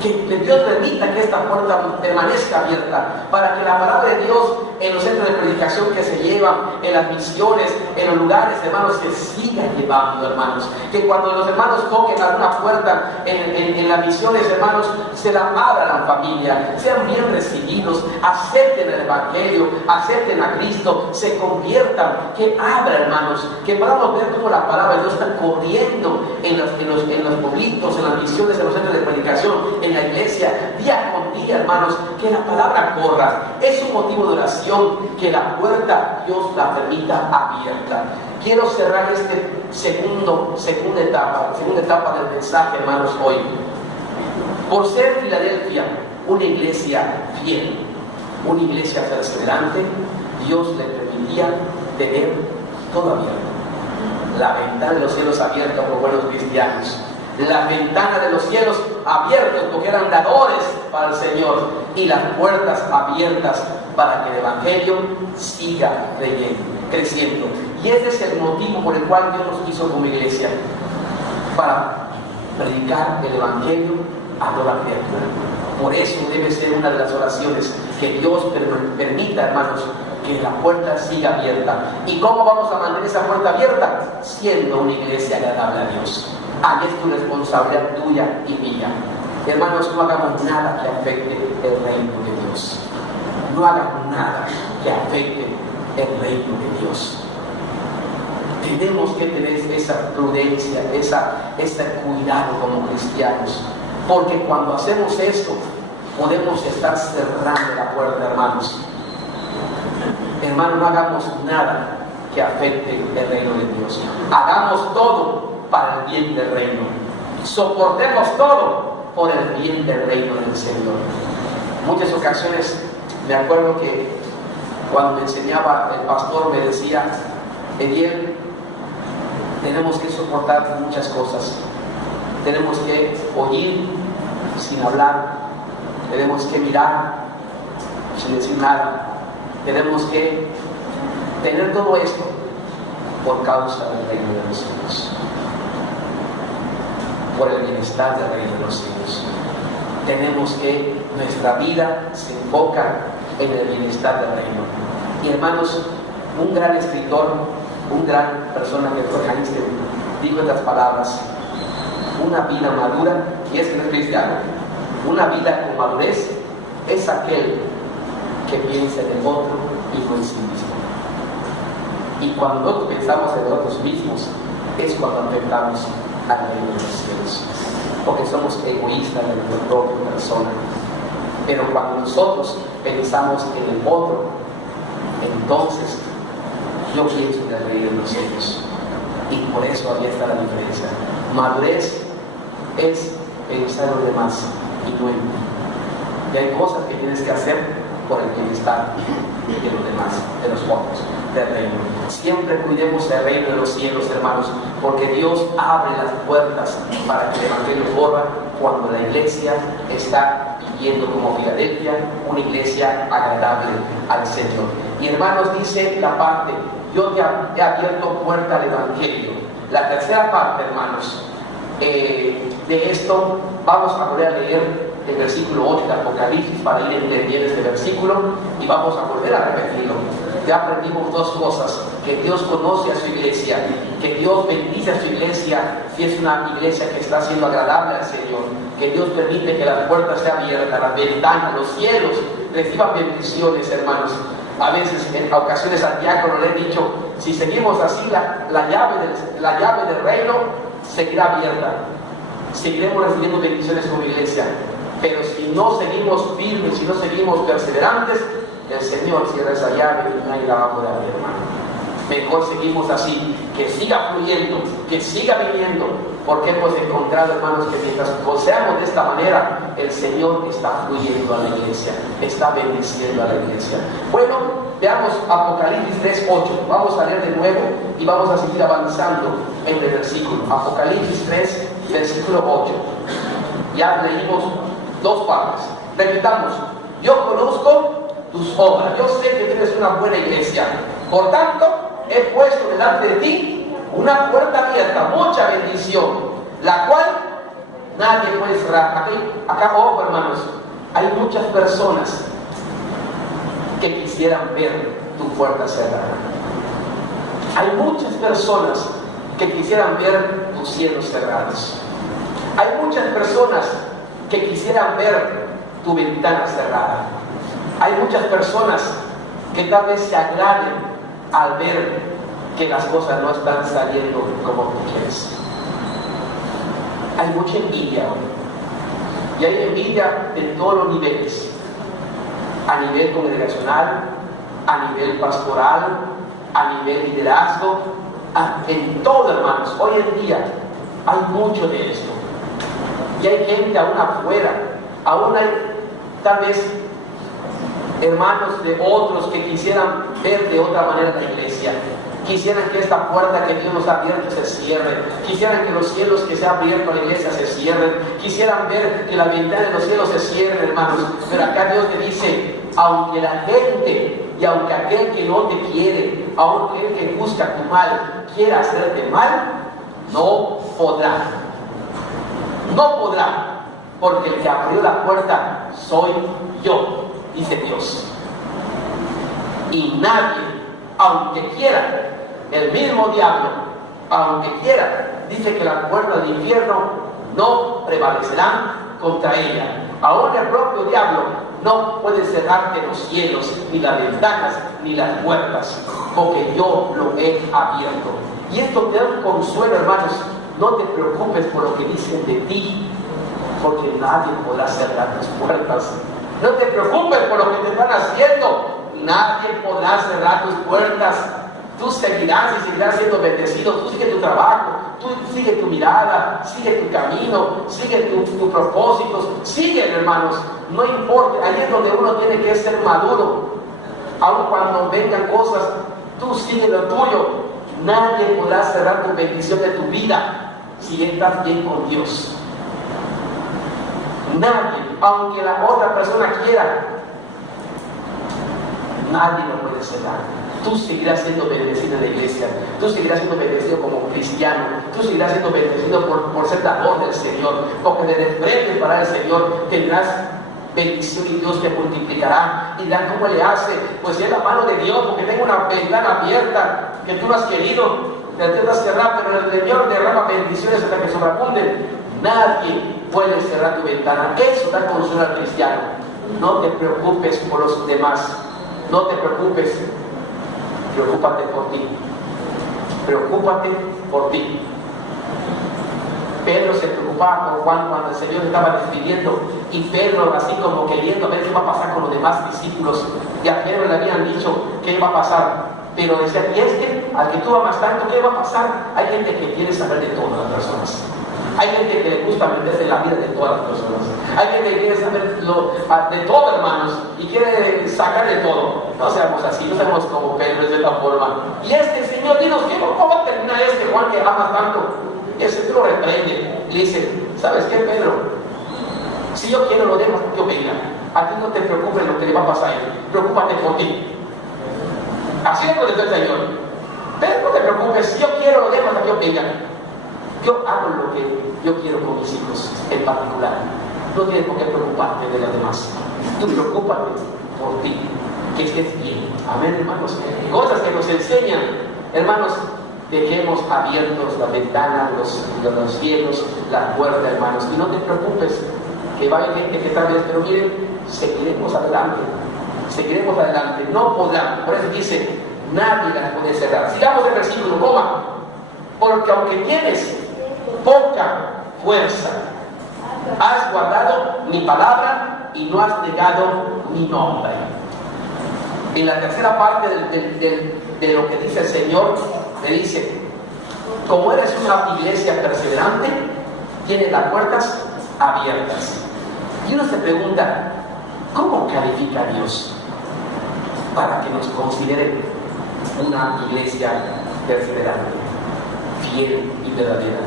Que Dios permita que esta puerta permanezca abierta para que la palabra de Dios en los centros de predicación que se llevan, en las misiones, en los lugares, hermanos, se siga llevando, hermanos. Que cuando los hermanos toquen alguna puerta en las misiones, hermanos, se la abran a la familia, sean bien recibidos, acepten el evangelio, acepten a Cristo, se conviertan, que abra, hermanos, que podamos ver cómo la palabra de Dios está corriendo en los pueblitos, en las misiones, en los centros de predicación, en la iglesia, día con día, hermanos, que la palabra corra. Es un motivo de oración que la puerta Dios la permita abierta. Quiero cerrar segunda etapa del mensaje, hermanos, hoy. Por ser Filadelfia una iglesia fiel, una iglesia perseverante, Dios le permitía tener todo abierto. La ventana de los cielos abierta por buenos cristianos. La ventana de los cielos abiertos porque eran dadores para el Señor, y las puertas abiertas para que el evangelio siga creciendo. Y ese es el motivo por el cual Dios nos hizo como iglesia, para predicar el evangelio a toda criatura. Por eso debe ser una de las oraciones, que Dios permita, hermanos, que la puerta siga abierta. ¿Y cómo vamos a mantener esa puerta abierta? Siendo una iglesia agradable a Dios. Ahí es tu responsabilidad, tuya y mía. Hermanos, no hagamos nada que afecte el reino de Dios. No hagamos nada que afecte el reino de Dios. Tenemos que tener esa prudencia, ese cuidado como cristianos, porque cuando hacemos esto podemos estar cerrando la puerta, hermanos. Hermanos, no hagamos nada que afecte el reino de Dios. Hagamos todo para el bien del reino. Soportemos todo por el bien del reino del Señor. Muchas ocasiones me acuerdo que cuando me enseñaba el pastor me decía: Ediel, tenemos que soportar muchas cosas. Tenemos que oír sin hablar. Tenemos que mirar sin decir nada. Tenemos que tener todo esto por causa del reino de los cielos, por el bienestar del reino de los cielos. Tenemos que nuestra vida se enfoca en el bienestar del reino. Y hermanos, un gran escritor, un gran persona que fue Einstein, dijo estas palabras: una vida madura, y es que no es cristiano, una vida con madurez es aquel que piensa en el otro y no en sí mismo. Y cuando nosotros pensamos en nosotros mismos, es cuando afectamos al reino de los cielos, porque somos egoístas de nuestra propia persona. Pero cuando nosotros pensamos en el otro, entonces yo pienso en el reino de los cielos. Y por eso ahí está la diferencia. Madurez es pensar en los demás y no en ti. Y hay cosas que tienes que hacer por el bienestar de los demás, de los otros, del reino. Siempre cuidemos el reino de los cielos, hermanos, porque Dios abre las puertas para que el evangelio corra cuando la iglesia está viviendo como Filadelfia, una iglesia agradable al Señor. Y hermanos, dice la parte: yo te he abierto puerta al evangelio. La tercera parte, hermanos, de esto vamos a volver a leer el versículo 8 de Apocalipsis para ir entendiendo este versículo, y vamos a volver a repetirlo. Ya aprendimos dos cosas: que Dios conoce a su iglesia, que Dios bendice a su iglesia si es una iglesia que está siendo agradable al Señor, que Dios permite que las puertas sean abiertas, las ventanas, los cielos reciban bendiciones, hermanos. A veces, en ocasiones, al diácono le he dicho: si seguimos así, la llave del reino seguirá abierta, seguiremos recibiendo bendiciones como iglesia. Pero si no seguimos firmes, si no seguimos perseverantes, el Señor cierra esa llave y nadie la va a poder abrir, hermano. Mejor seguimos así, que siga fluyendo, que siga viniendo, porque hemos encontrado, hermanos, que mientras seamos de esta manera, el Señor está fluyendo a la iglesia, está bendiciendo a la iglesia. Bueno, veamos Apocalipsis 3:8. Vamos a leer de nuevo y vamos a seguir avanzando en el versículo. Apocalipsis 3, versículo 8. Ya leímos dos partes. Repitamos: yo conozco tus obras, yo sé que tienes una buena iglesia, por tanto he puesto delante de ti una puerta abierta, mucha bendición, la cual nadie puede cerrar. Acá, ojo, hermanos, hay muchas personas que quisieran ver tu puerta cerrada. Hay muchas personas que quisieran ver tus cielos cerrados. Hay muchas personas que quisieran ver tu ventana cerrada. Hay muchas personas que tal vez se agraden al ver que las cosas no están saliendo como tú quieres. Hay mucha envidia hoy. Y hay envidia de todos los niveles. A nivel congregacional, a nivel pastoral, a nivel liderazgo, en todo, hermanos. Hoy en día hay mucho de esto. Y hay gente aún afuera, aún hay tal vez hermanos de otros que quisieran ver de otra manera la iglesia. Quisieran que esta puerta que Dios nos ha abierto se cierre. Quisieran que los cielos que se han abierto a la iglesia se cierren. Quisieran ver que la ventana de los cielos se cierren, hermanos. Pero acá Dios te dice: aunque la gente y aunque aquel que no te quiere, aunque el que busca tu mal, quiera hacerte mal, no podrá. No podrá, porque el que abrió la puerta soy yo, dice Dios. Y nadie, aunque quiera, el mismo diablo, aunque quiera, dice que las puertas del infierno no prevalecerán contra ella. Ahora el propio diablo no puede cerrarte los cielos, ni las ventanas, ni las puertas, porque yo lo he abierto. Y esto te da un consuelo, hermanos. No te preocupes por lo que dicen de ti, porque nadie podrá cerrar tus puertas. No te preocupes por lo que te están haciendo, nadie podrá cerrar tus puertas. Tú seguirás y seguirás siendo bendecido. Tú sigue tu trabajo, tú sigue tu mirada, sigue tu camino, sigue tus propósitos, sigue, hermanos. No importa, ahí es donde uno tiene que ser maduro. Aun cuando vengan cosas, tú sigue lo tuyo. Nadie podrá cerrar tu bendición de tu vida si estás bien con Dios. Nadie, aunque la otra persona quiera, nadie lo puede cerrar. Tú seguirás siendo bendecido en la iglesia, tú seguirás siendo bendecido como cristiano, tú seguirás siendo bendecido por ser dador del Señor, porque de frente para el Señor tendrás bendición y Dios te multiplicará. Y dirán, ¿cómo le hace? Pues es la mano de Dios, porque tengo una ventana abierta que tú no has querido, te has cerrado, pero el Señor derrama bendiciones hasta que sobreabunden. Nadie puede cerrar tu ventana. Eso da consuelo al cristiano. No te preocupes por los demás, no te preocupes. Preocúpate por ti. Preocúpate por ti. Pedro se preocupaba por Juan cuando el Señor estaba despidiendo, y Pedro, así como queriendo ver qué va a pasar con los demás discípulos, y a Pedro le habían dicho qué va a pasar, pero decía, y es que al que tú amas tanto, ¿qué va a pasar? Hay gente que quiere saber de todas las personas. Hay gente que le gusta meterse en la vida de todas las personas. Hay gente que quiere saber de todo, hermanos, y quiere sacar de todo. No seamos así, no seamos como Pedro de esta forma. Y Señor, dinos, ¿cómo va a terminar Juan que amas tanto? Y el Señor lo reprende. Le dice, ¿sabes qué, Pedro? Si yo quiero, lo dejo hasta que yo venga. A ti no te preocupes lo que le va a pasar a él. Preocúpate por ti. Así le contestó el Señor. Pero no te preocupes, si yo quiero, lo dejo hasta que yo venga. Yo hago lo que yo quiero con mis hijos en particular. No tienes por qué preocuparte de los demás. Tú preocúpate por ti, que estés bien. Amén, hermanos. Cosas que nos enseñan, hermanos, dejemos abiertos las ventanas, los cielos, la puerta, hermanos. Y no te preocupes, que vaya gente que tal vez, pero miren, seguiremos adelante. Seguiremos adelante. No podrán. Por eso dice, nadie las puede cerrar. Sigamos el versículo, coma. Porque aunque tienes poca fuerza, has guardado mi palabra y no has negado mi nombre. En la tercera parte de lo que dice el Señor, le dice, como eres una iglesia perseverante, tienes las puertas abiertas. Y uno se pregunta, ¿cómo califica a Dios para que nos considere una iglesia perseverante, fiel y verdadera?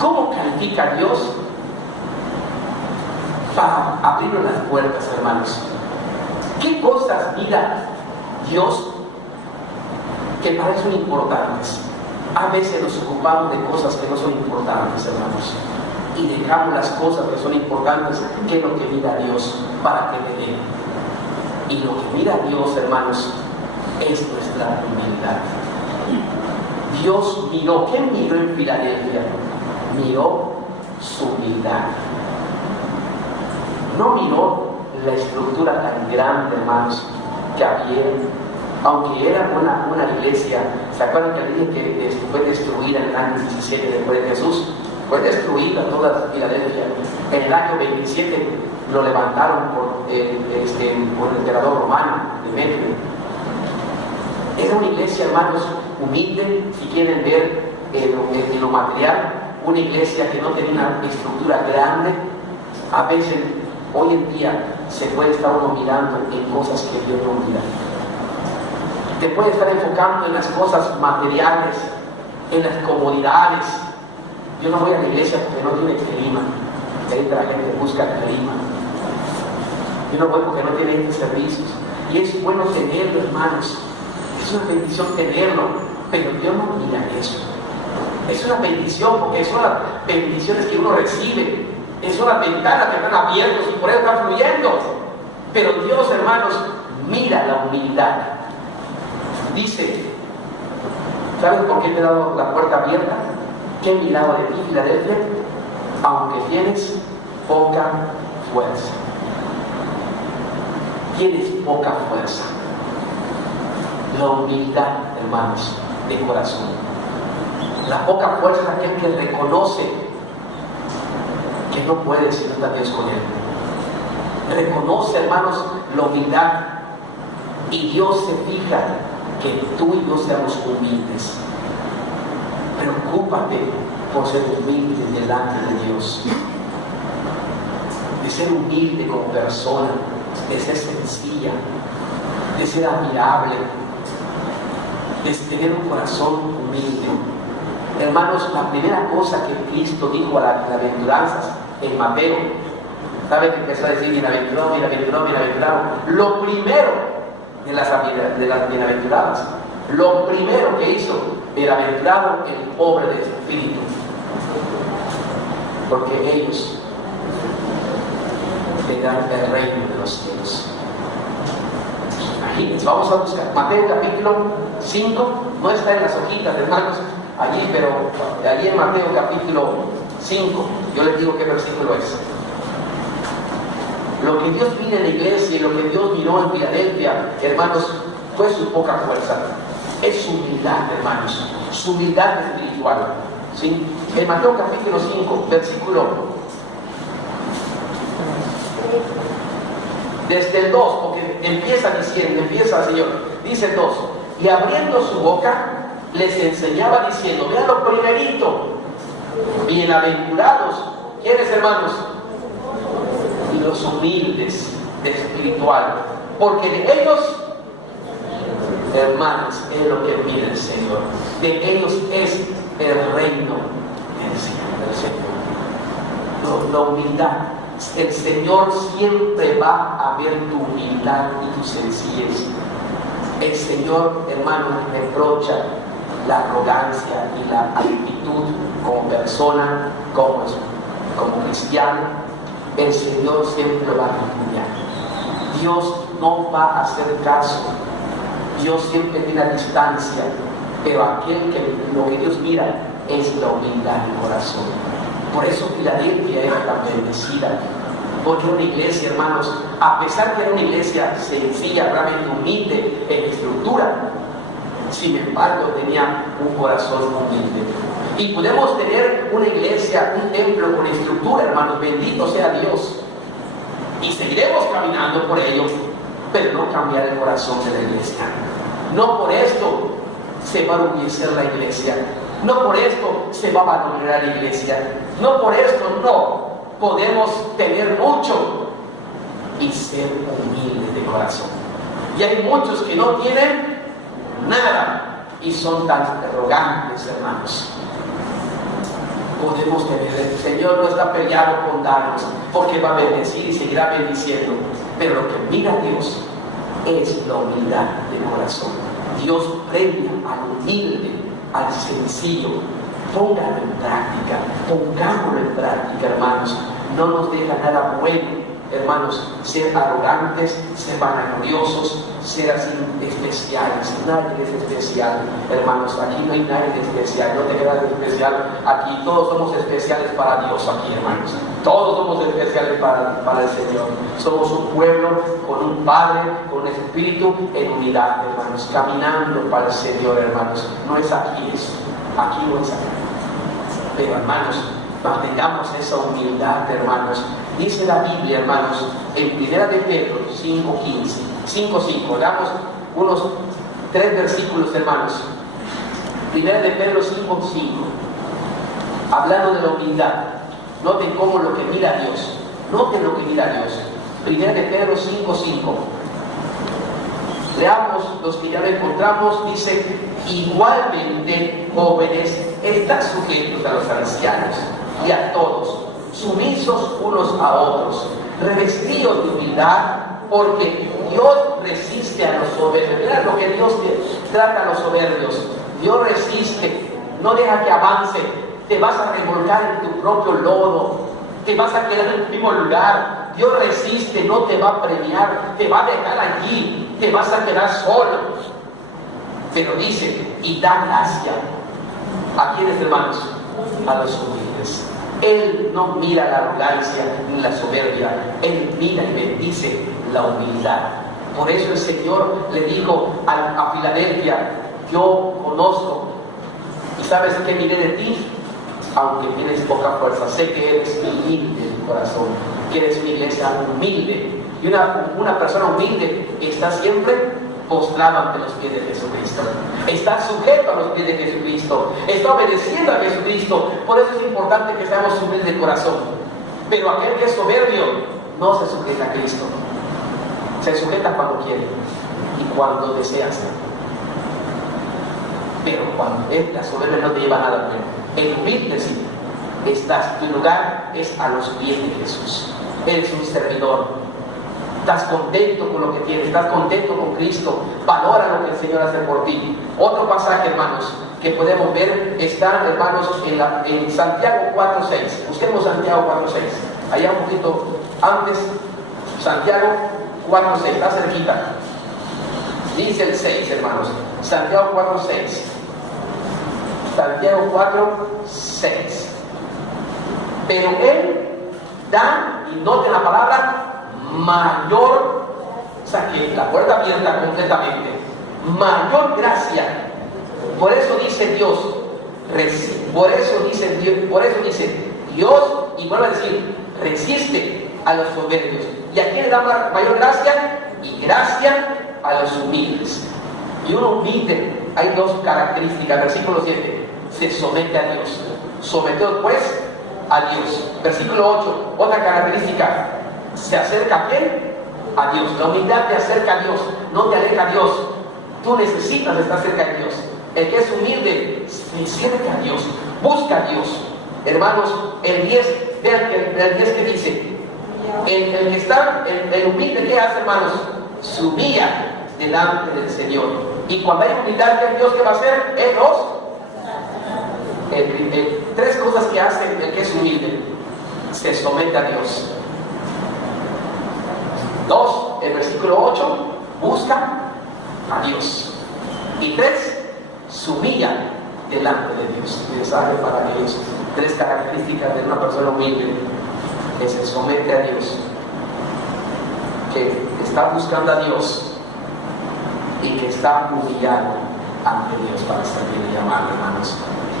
¿Cómo califica a Dios para abrir las puertas, hermanos? ¿Qué cosas mira Dios que para él son importantes? A veces nos ocupamos de cosas que no son importantes, hermanos, y dejamos las cosas que son importantes, que es lo que mira Dios para que le dé. Y lo que mira Dios, hermanos, es nuestra humildad. Dios miró, ¿qué miró en Filadelfia? Miró su humildad. No miró la estructura tan grande, hermanos, que había, aunque era una iglesia. ¿Se acuerdan que dije que fue destruida en el año 17 después de Jesús? Fue destruida toda Filadelfia. En el año 27 lo levantaron por el emperador romano, Demetrio. Era una iglesia, hermanos, humilde, si quieren ver en lo material, una iglesia que no tenía una estructura grande. A veces, hoy en día, se puede estar uno mirando en cosas que Dios no mira. Te puede estar enfocando en las cosas materiales, en las comodidades. Yo no voy a la iglesia porque no tiene clima. Ahorita la gente busca clima. Yo no voy porque no tiene estos servicios. Y es bueno tenerlo, hermanos. Es una bendición tenerlo, pero Dios no mira eso. Es una bendición porque son las bendiciones que uno recibe. Es una ventana que están abiertas y por eso están fluyendo. Pero Dios, hermanos, mira la humildad. Dice, ¿sabes por qué te he dado la puerta abierta? ¿Qué he mirado de ti, Filadelfia? Aunque tienes poca fuerza. Tienes poca fuerza. La humildad, hermanos, de corazón. La poca fuerza es aquel que reconoce que no puede si no está Dios con él. Reconoce, hermanos, la humildad, y Dios se fija que tú y yo seamos humildes. Preocúpate por ser humilde delante de Dios, de ser humilde como persona, de ser sencilla, de ser admirable, de tener un corazón humilde. Hermanos, la primera cosa que Cristo dijo a las bienaventuranzas en Mateo, ¿sabe que empezó a decir bienaventurado, bienaventurado, bienaventurado? Lo primero de las bienaventuradas, lo primero que hizo, bienaventurado el pobre de espíritu, porque ellos tendrán el reino de los cielos. Imagínense, vamos a buscar Mateo capítulo 5, no está en las hojitas, hermanos, allí, pero allí en Mateo capítulo 5, yo les digo qué versículo es. Lo que Dios mira en la iglesia y lo que Dios miró en Filadelfia, hermanos, fue su poca fuerza. Es su humildad, hermanos, su humildad espiritual. ¿Sí? En Mateo capítulo 5, versículo desde el 2, porque empieza Señor, dice el 2, y abriendo su boca, les enseñaba diciendo, vean lo primerito, bienaventurados, ¿quiénes, hermanos? Y los humildes de espiritual, porque de ellos, hermanos, es lo que pide el Señor, de ellos es el reino del Señor. La humildad, el Señor siempre va a ver tu humildad y tu sencillez. El Señor, hermano, reprocha la arrogancia y la actitud como persona, como cristiano. El Señor siempre va a repudiar. Dios no va a hacer caso. Dios siempre tiene a distancia, pero lo que Dios mira es la humildad del corazón. Por eso Filadelfia era tan bendecida, porque era una iglesia, hermanos, a pesar que era una iglesia sencilla, realmente humilde en estructura, sin embargo tenía un corazón humilde. Y podemos tener una iglesia, un templo con estructura, hermanos, bendito sea Dios, y seguiremos caminando por ello, pero no cambiar el corazón de la iglesia. No por esto se va a orgullecer la iglesia, no por esto se va a valorar la iglesia, no por esto no podemos tener mucho y ser humildes de corazón. Y hay muchos que no tienen nada y son tan arrogantes, hermanos. Podemos tener, el Señor no está peleado con darnos, porque va a bendecir y seguirá bendiciendo, pero lo que mira a Dios es la humildad de corazón. Dios premia al humilde, al sencillo. Póngalo en práctica, pongámoslo en práctica, hermanos. No nos deja nada bueno, hermanos, ser arrogantes, ser vanagloriosos, ser así especiales. Nadie es especial, hermanos. Aquí no hay nadie especial, no te quedas especial. Aquí todos somos especiales para Dios, aquí, hermanos. Todos somos especiales para el Señor. Somos un pueblo con un Padre, con un Espíritu en unidad, hermanos, caminando para el Señor, hermanos. No es aquí eso, aquí no es aquí. Pero, hermanos, mantengamos esa humildad, hermanos. Dice la Biblia, hermanos, en 1 de Pedro 5:5, damos unos 3 versículos, hermanos. 1 de Pedro 5:5, hablando de la humildad. Noten cómo lo que mira a Dios. Noten lo que mira a Dios. 1 de Pedro 5:5. Leamos los que ya lo encontramos. Dice, igualmente, jóvenes, están sujetos a los ancianos y a todos, sumisos unos a otros, revestidos de humildad, porque Dios resiste a los soberbios. Mira lo que Dios trata a los soberbios. Dios resiste, no deja que avance. Te vas a revolcar en tu propio lodo, te vas a quedar en el mismo lugar. Dios resiste, no te va a premiar, te va a dejar allí, te vas a quedar solo. Pero dice, y da gracia. ¿A quiénes, hermanos? A los humildes. Él no mira la arrogancia ni la soberbia. Él mira y bendice la humildad. Por eso el Señor le dijo a Filadelfia: yo conozco y sabes que miré de ti, aunque tienes poca fuerza, sé que eres humilde en tu corazón, que eres mi iglesia humilde. Y una persona humilde está siempre postrado ante los pies de Jesucristo, está sujeto a los pies de Jesucristo, está obedeciendo a Jesucristo. Por eso es importante que seamos humildes de corazón. Pero aquel que es soberbio no se sujeta a Cristo, se sujeta cuando quiere y cuando desea hacerlo. Pero cuando la soberbia no te lleva a nada bueno. El humilde sí, tu lugar es a los pies de Jesús. Eres un servidor. Estás contento con lo que tienes, estás contento con Cristo, valora lo que el Señor hace por ti. Otro pasaje, hermanos, que podemos ver está, hermanos, en Santiago 4:6. Busquemos Santiago 4:6. Allá un poquito antes, Santiago 4:6, está cerquita. Dice el 6, hermanos. Santiago 4:6. Santiago 4:6. Pero Él da, y noten la palabra, mayor, o sea que la puerta abierta completamente, mayor gracia. Por eso dice Dios, por eso dice Dios, y vuelve a decir, resiste a los soberbios. ¿Y a quién le da mayor gracia? Y gracia a los humildes. Y uno humilde, hay dos características. Versículo 7, se somete a Dios. Someteos pues a Dios. Versículo 8, otra característica, se acerca a quién? A Dios. La humildad te acerca a Dios, no te aleja a Dios. Tú necesitas estar cerca de Dios. El que es humilde se acerca a Dios, busca a Dios. Hermanos, el 10, vean el 10 que dice, el humilde, ¿qué hace, hermanos? Se humilla delante del Señor. Y cuando hay humildad de Dios, ¿qué va a hacer? Él tres cosas que hace el que es humilde: se somete a Dios. 2, el versículo 8, busca a Dios. Y 3, se humilla delante de Dios. Mensaje para Dios. 3 características de una persona humilde: que se somete a Dios, que está buscando a Dios y que está humillado ante Dios para servir y amar, hermanos.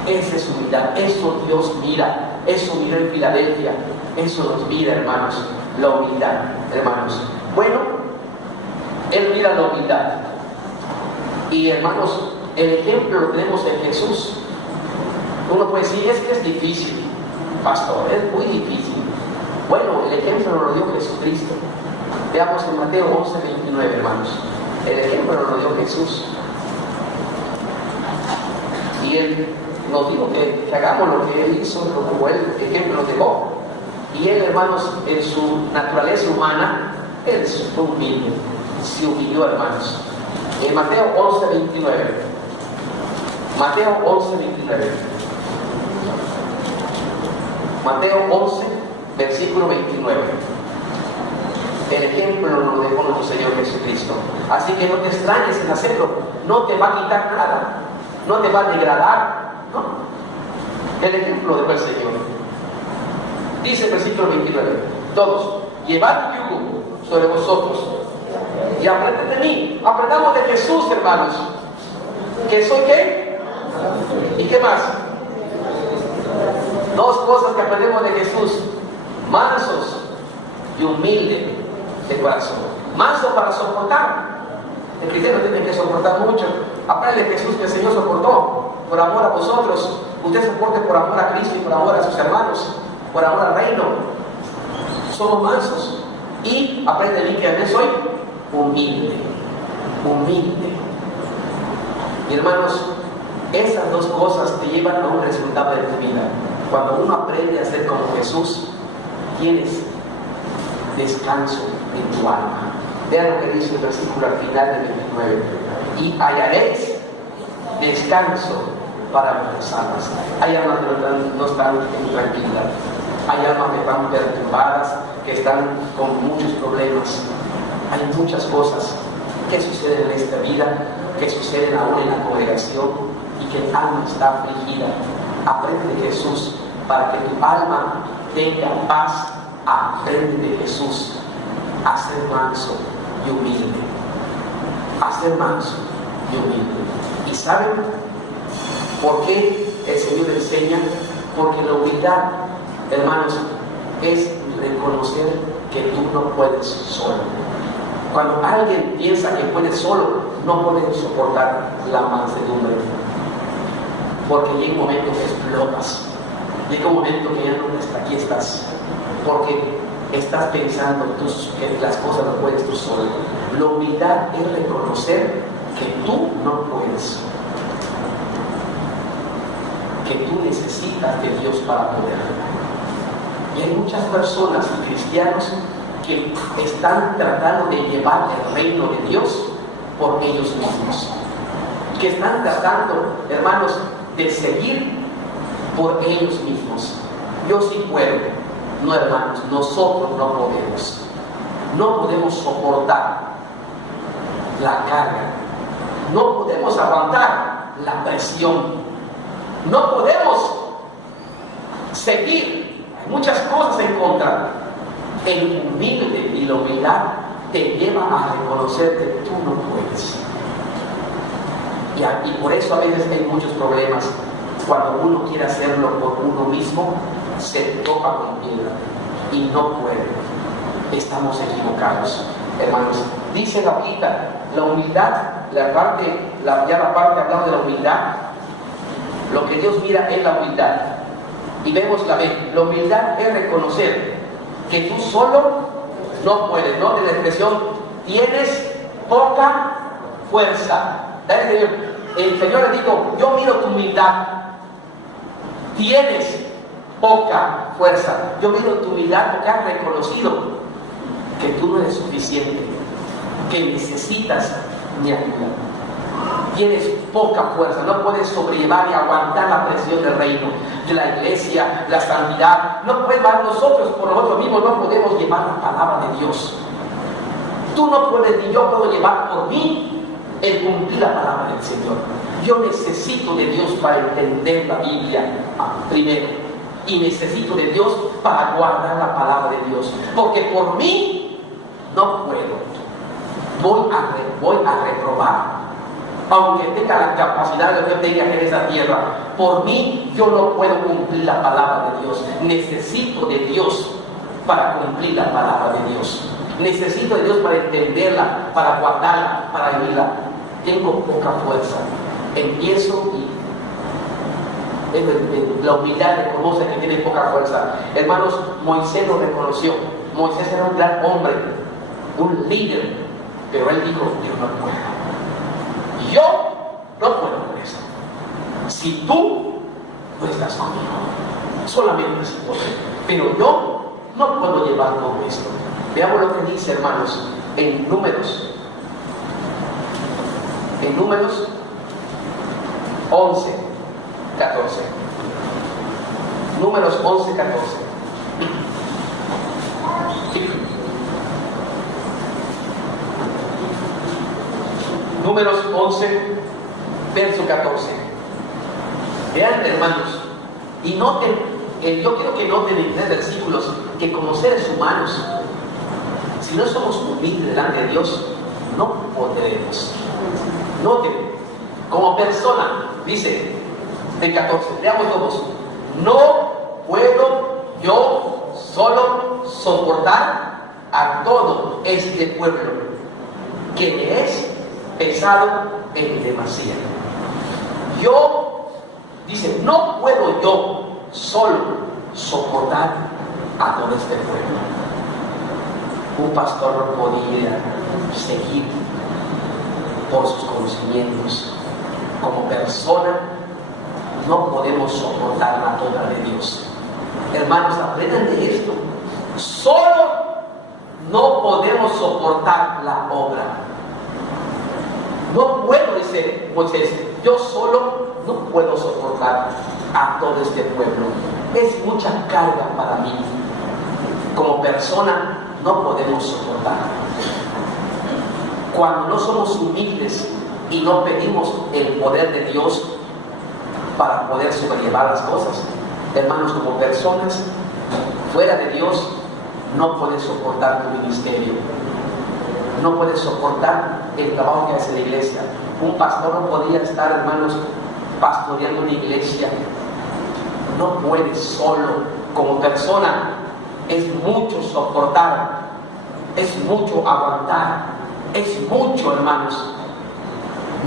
Esa es humildad. Eso Dios mira. Eso miró en Filadelfia. Eso nos mira, hermanos. La humildad, hermanos. Bueno, Él mira la humildad. Y, hermanos, el ejemplo lo tenemos en Jesús. Uno puede decir, es que es difícil, pastor, es muy difícil. Bueno, el ejemplo lo dio Jesucristo. Veamos en Mateo 11:29, hermanos. El ejemplo lo dio Jesús. Y Él nos dijo que hagamos lo que Él hizo, como Él, ejemplo, nos dejó. Y Él, hermanos, en su naturaleza humana, Él fue humilde, se humilló, hermanos. En Mateo 11:29. Mateo 11:29. Mateo 11, versículo 29. El ejemplo lo dejó nuestro Señor Jesucristo. Así que no te extrañes en hacerlo. No te va a quitar nada. No te va a degradar. No. El ejemplo dejó el Señor. Dice el versículo 29. Todos, llevad mi yugo sobre vosotros y aprended de mí. Aprendamos de Jesús, hermanos. ¿Que soy qué? ¿Y qué más? 2 cosas que aprendemos de Jesús: mansos y humildes de corazón. Manso para soportar. El cristiano tiene que soportar mucho. Aprende de Jesús, que el Señor soportó por amor a vosotros. Usted soporte por amor a Cristo y por amor a sus hermanos, por amor al reino. Somos mansos. Y aprende de mí, que también soy humilde. Humilde. Y, hermanos, esas 2 cosas te llevan a un resultado de tu vida. Cuando uno aprende a ser como Jesús, tienes descanso en tu alma. Vean lo que dice el versículo al final del 29. Y hallaréis descanso para vuestras almas. Hay almas que no están tranquilas. Hay almas que están perturbadas, que están con muchos problemas. Hay muchas cosas que suceden en esta vida, que suceden aún en la congregación, y que el alma está afligida. Aprende de Jesús, para que tu alma tenga paz, aprende de Jesús a ser manso y humilde. A ser manso y humilde. ¿Y saben por qué el Señor enseña? Porque la humildad, hermanos, es reconocer que tú no puedes solo. Cuando alguien piensa que puede solo, no puede soportar la mansedumbre. Porque llega un momento que explotas. Llega un momento que ya no hasta aquí estás. Porque estás pensando que las cosas no puedes tú solo. La humildad es reconocer que tú no puedes. Que tú necesitas de Dios para poder. Y hay muchas personas y cristianos que están tratando de llevar el reino de Dios por ellos mismos. Que están tratando, hermanos, de seguir por ellos mismos. Yo sí puedo. No, hermanos, nosotros no podemos. No podemos soportar la carga. No podemos aguantar la presión. No podemos seguir. Hay muchas cosas en contra. El humilde y la humildad te lleva a reconocer que tú no puedes. Y por eso a veces hay muchos problemas. Cuando uno quiere hacerlo por uno mismo, se topa con piedra y no puede. Estamos equivocados, hermanos. Dice la Biblia, la humildad, la parte hablando de la humildad, lo que Dios mira es la humildad. Y vemos la humildad es reconocer que tú solo no puedes, ¿no? De la expresión, tienes poca fuerza. El Señor le dijo, yo miro tu humildad. Tienes poca fuerza. Yo miro tu humildad porque has reconocido que tú no eres suficiente, que necesitas mi ayuda. Tienes poca fuerza, no puedes sobrellevar y aguantar la presión del reino, de la iglesia, la santidad. No puedes llevar nosotros por nosotros mismos, no podemos llevar la palabra de Dios. Tú no puedes ni yo puedo llevar por mí el cumplir la palabra del Señor. Yo necesito de Dios para entender la Biblia primero. Y necesito de Dios para guardar la palabra de Dios. Porque por mí no puedo. Voy a reprobar. Aunque tenga la capacidad de lo que tenga en esa tierra, por mí yo no puedo cumplir la palabra de Dios. Necesito de Dios para cumplir la palabra de Dios. Necesito de Dios para entenderla, para guardarla, para vivirla. Tengo poca fuerza. Empiezo y la humildad reconoce que tiene poca fuerza. Hermanos, Moisés lo reconoció. Moisés era un gran hombre, un líder, pero él dijo, yo no puedo. Yo no puedo con eso. Si tú no estás conmigo, solamente si puedo. Pero yo no puedo llevar todo esto. Veamos lo que dice, hermanos, en Números. En Números 11, 14. Números 11, 14. Números 11, verso 14. Vean, hermanos, y noten, yo quiero que noten en 3 versículos que como seres humanos, si no somos humildes delante de Dios, no podremos. Noten, como persona, dice en 14, leamos todos, no puedo yo solo soportar a todo este pueblo que me es pesado en demasía. Dice, no puedo yo solo soportar a todo este pueblo. Un pastor no podía seguir por sus conocimientos. Como persona no podemos soportar la obra de Dios. Hermanos, aprendan de esto. Solo no podemos soportar la obra. No puedo, dice Moisés, yo solo no puedo soportar a todo este pueblo. Es mucha carga para mí. Como persona no podemos soportar. Cuando no somos humildes y no pedimos el poder de Dios para poder sobrellevar las cosas, Hermanos, como personas fuera de Dios, no puedes soportar tu ministerio. No puedes soportar el trabajo que hace la iglesia. Un pastor no podría estar, hermanos, pastoreando una iglesia. No puedes solo. Como persona, es mucho soportar, es mucho aguantar, es mucho, hermanos.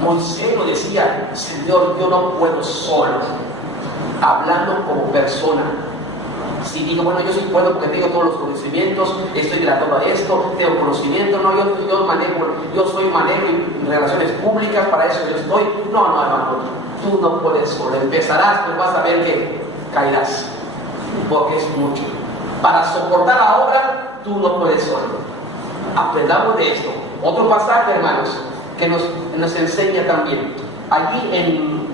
Moisés lo decía: Señor, yo no puedo solo. Hablando como persona. Si digo, bueno, yo sí puedo porque tengo todos los conocimientos, estoy graduado a esto, tengo conocimiento, no, yo soy manejo en relaciones públicas, para eso yo estoy. No, hermano, tú no puedes solo. Empezarás, pero vas a ver que caerás, porque es mucho. Para soportar la obra, tú no puedes solo. Aprendamos de esto. Otro pasaje, hermanos, que nos enseña también. Allí en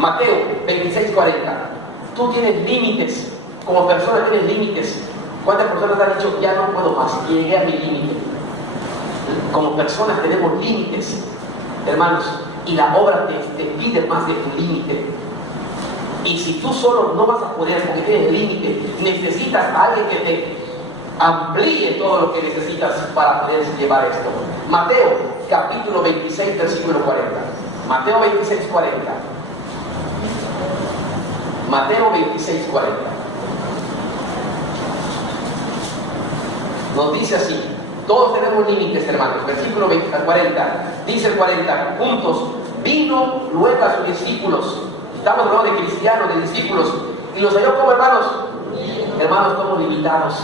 Mateo 26:40, tú tienes límites. Como persona tienes límites. ¿Cuántas personas han dicho, ya no puedo más, llegué a mi límite? Como personas tenemos límites, hermanos, y la obra te pide más de tu límite. Y si tú solo no vas a poder porque tienes límite, necesitas a alguien que te amplíe todo lo que necesitas para poder llevar esto. Mateo capítulo 26, versículo 40. Mateo 26, 40. Mateo 26, 40. Nos dice así: todos tenemos límites, hermanos. Versículo 40, dice el 40, juntos, vino luego a sus discípulos. Estamos hablando de cristianos, de discípulos, y los halló como hermanos. Hermanos, somos limitados.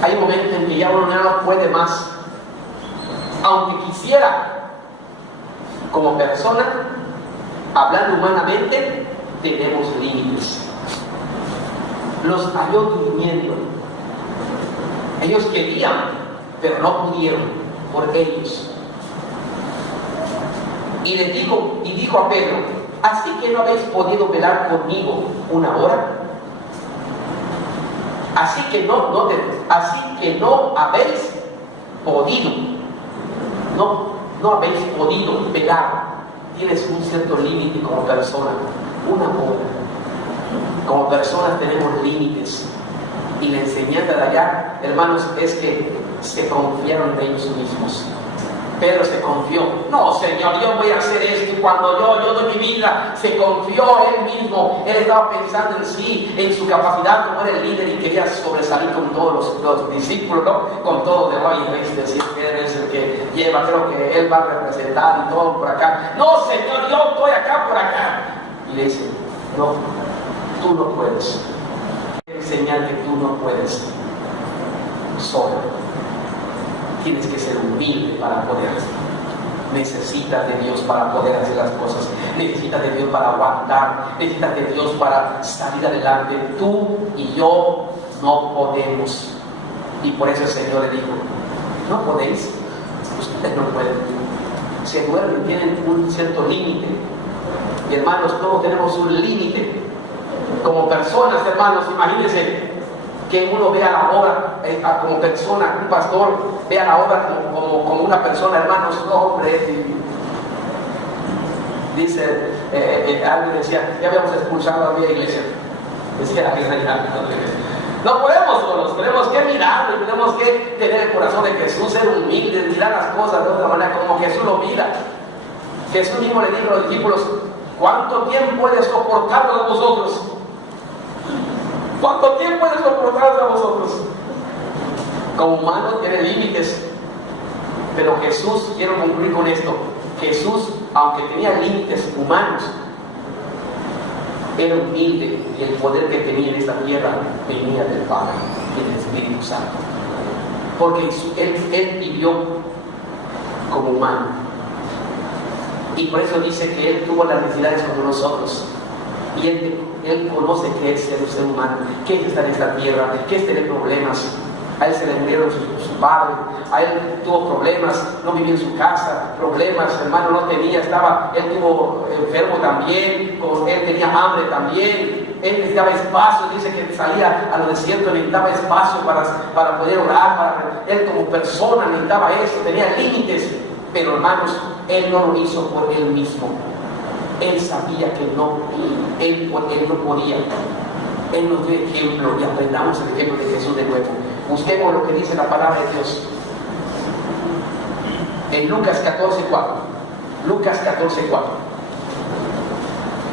Hay un momento en que ya uno no puede más. Aunque quisiera, como persona, hablando humanamente, tenemos límites. Los halló durmiendo. Ellos querían, pero no pudieron por ellos. Y dijo a Pedro: ¿así que no habéis podido velar conmigo una hora? Así que no habéis podido, no habéis podido velar. Tienes un cierto límite como persona, una hora. Como personas tenemos límites. Y la enseñanza de allá, hermanos, es que se confiaron en ellos mismos. Pedro se confió. No, Señor, yo voy a hacer esto. Y cuando yo doy mi vida, se confió él mismo. Él estaba pensando en sí, en su capacidad como era el líder y quería sobresalir con todos los discípulos, ¿no? Con todo de hoy, decir que él es el que lleva, creo que él va a representar y todo por acá. No, Señor, yo estoy acá por acá. Y le dice: no, tú no puedes. Enseñar que tú no puedes solo. Tienes que ser humilde para poder. Necesitas de Dios para poder hacer las cosas. Necesitas de Dios para aguantar. Necesitas de Dios para salir adelante. Tú y yo no podemos. Y por eso el Señor le dijo: no podéis. Ustedes no pueden. Se duermen, tienen un cierto límite. Y hermanos, todos tenemos un límite. Como personas, hermanos, imagínense que uno vea la obra como persona, un pastor vea la obra como una persona, hermanos, no, hombre. Dice, alguien decía, ya habíamos expulsado a la iglesia. Decía, no podemos solos, tenemos que mirarlo, tenemos que tener el corazón de Jesús, ser humildes, mirar las cosas de otra manera, como Jesús lo mira. Jesús mismo le dijo a los discípulos: ¿cuánto tiempo he de soportarlos a vosotros? ¿Cuánto tiempo he de soportarlos a vosotros? Como humano tiene límites, pero Jesús, quiero concluir con esto, Jesús, aunque tenía límites humanos, era humilde, y el poder que tenía en esta tierra venía del Padre y del Espíritu Santo, porque él vivió como humano, y por eso dice que él tuvo las necesidades como nosotros. Y él conoce qué es ser un ser humano, qué es estar en esta tierra, qué es tener problemas. A él se le murieron su padre, a él tuvo problemas, no vivía en su casa, problemas, hermano, no tenía, él estuvo enfermo también, él tenía hambre también, él necesitaba espacio, dice que salía a los desiertos, necesitaba espacio para poder orar, él como persona necesitaba eso, tenía límites, pero hermanos, él no lo hizo por él mismo. Él sabía que él no podía. Él nos dio ejemplo y aprendamos el ejemplo de Jesús de nuevo. Busquemos lo que dice la palabra de Dios. En Lucas 14:4. Lucas 14:4.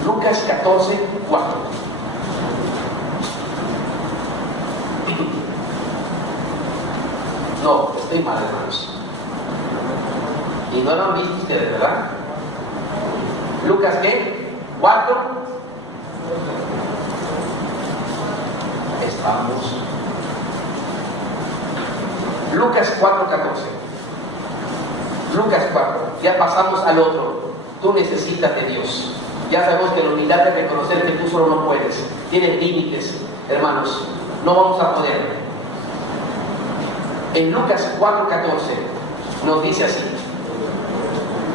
Lucas 14:4. No, estoy mal, hermanos. Y no lo han visto ustedes, ¿verdad? Lucas, ¿qué? 4. Estamos. Lucas 4:14. Lucas 4. Ya pasamos al otro. Tú necesitas de Dios. Ya sabemos que la humildad es reconocer que tú solo no puedes. Tienes límites, hermanos. No vamos a poder. En Lucas 4:14 nos dice así.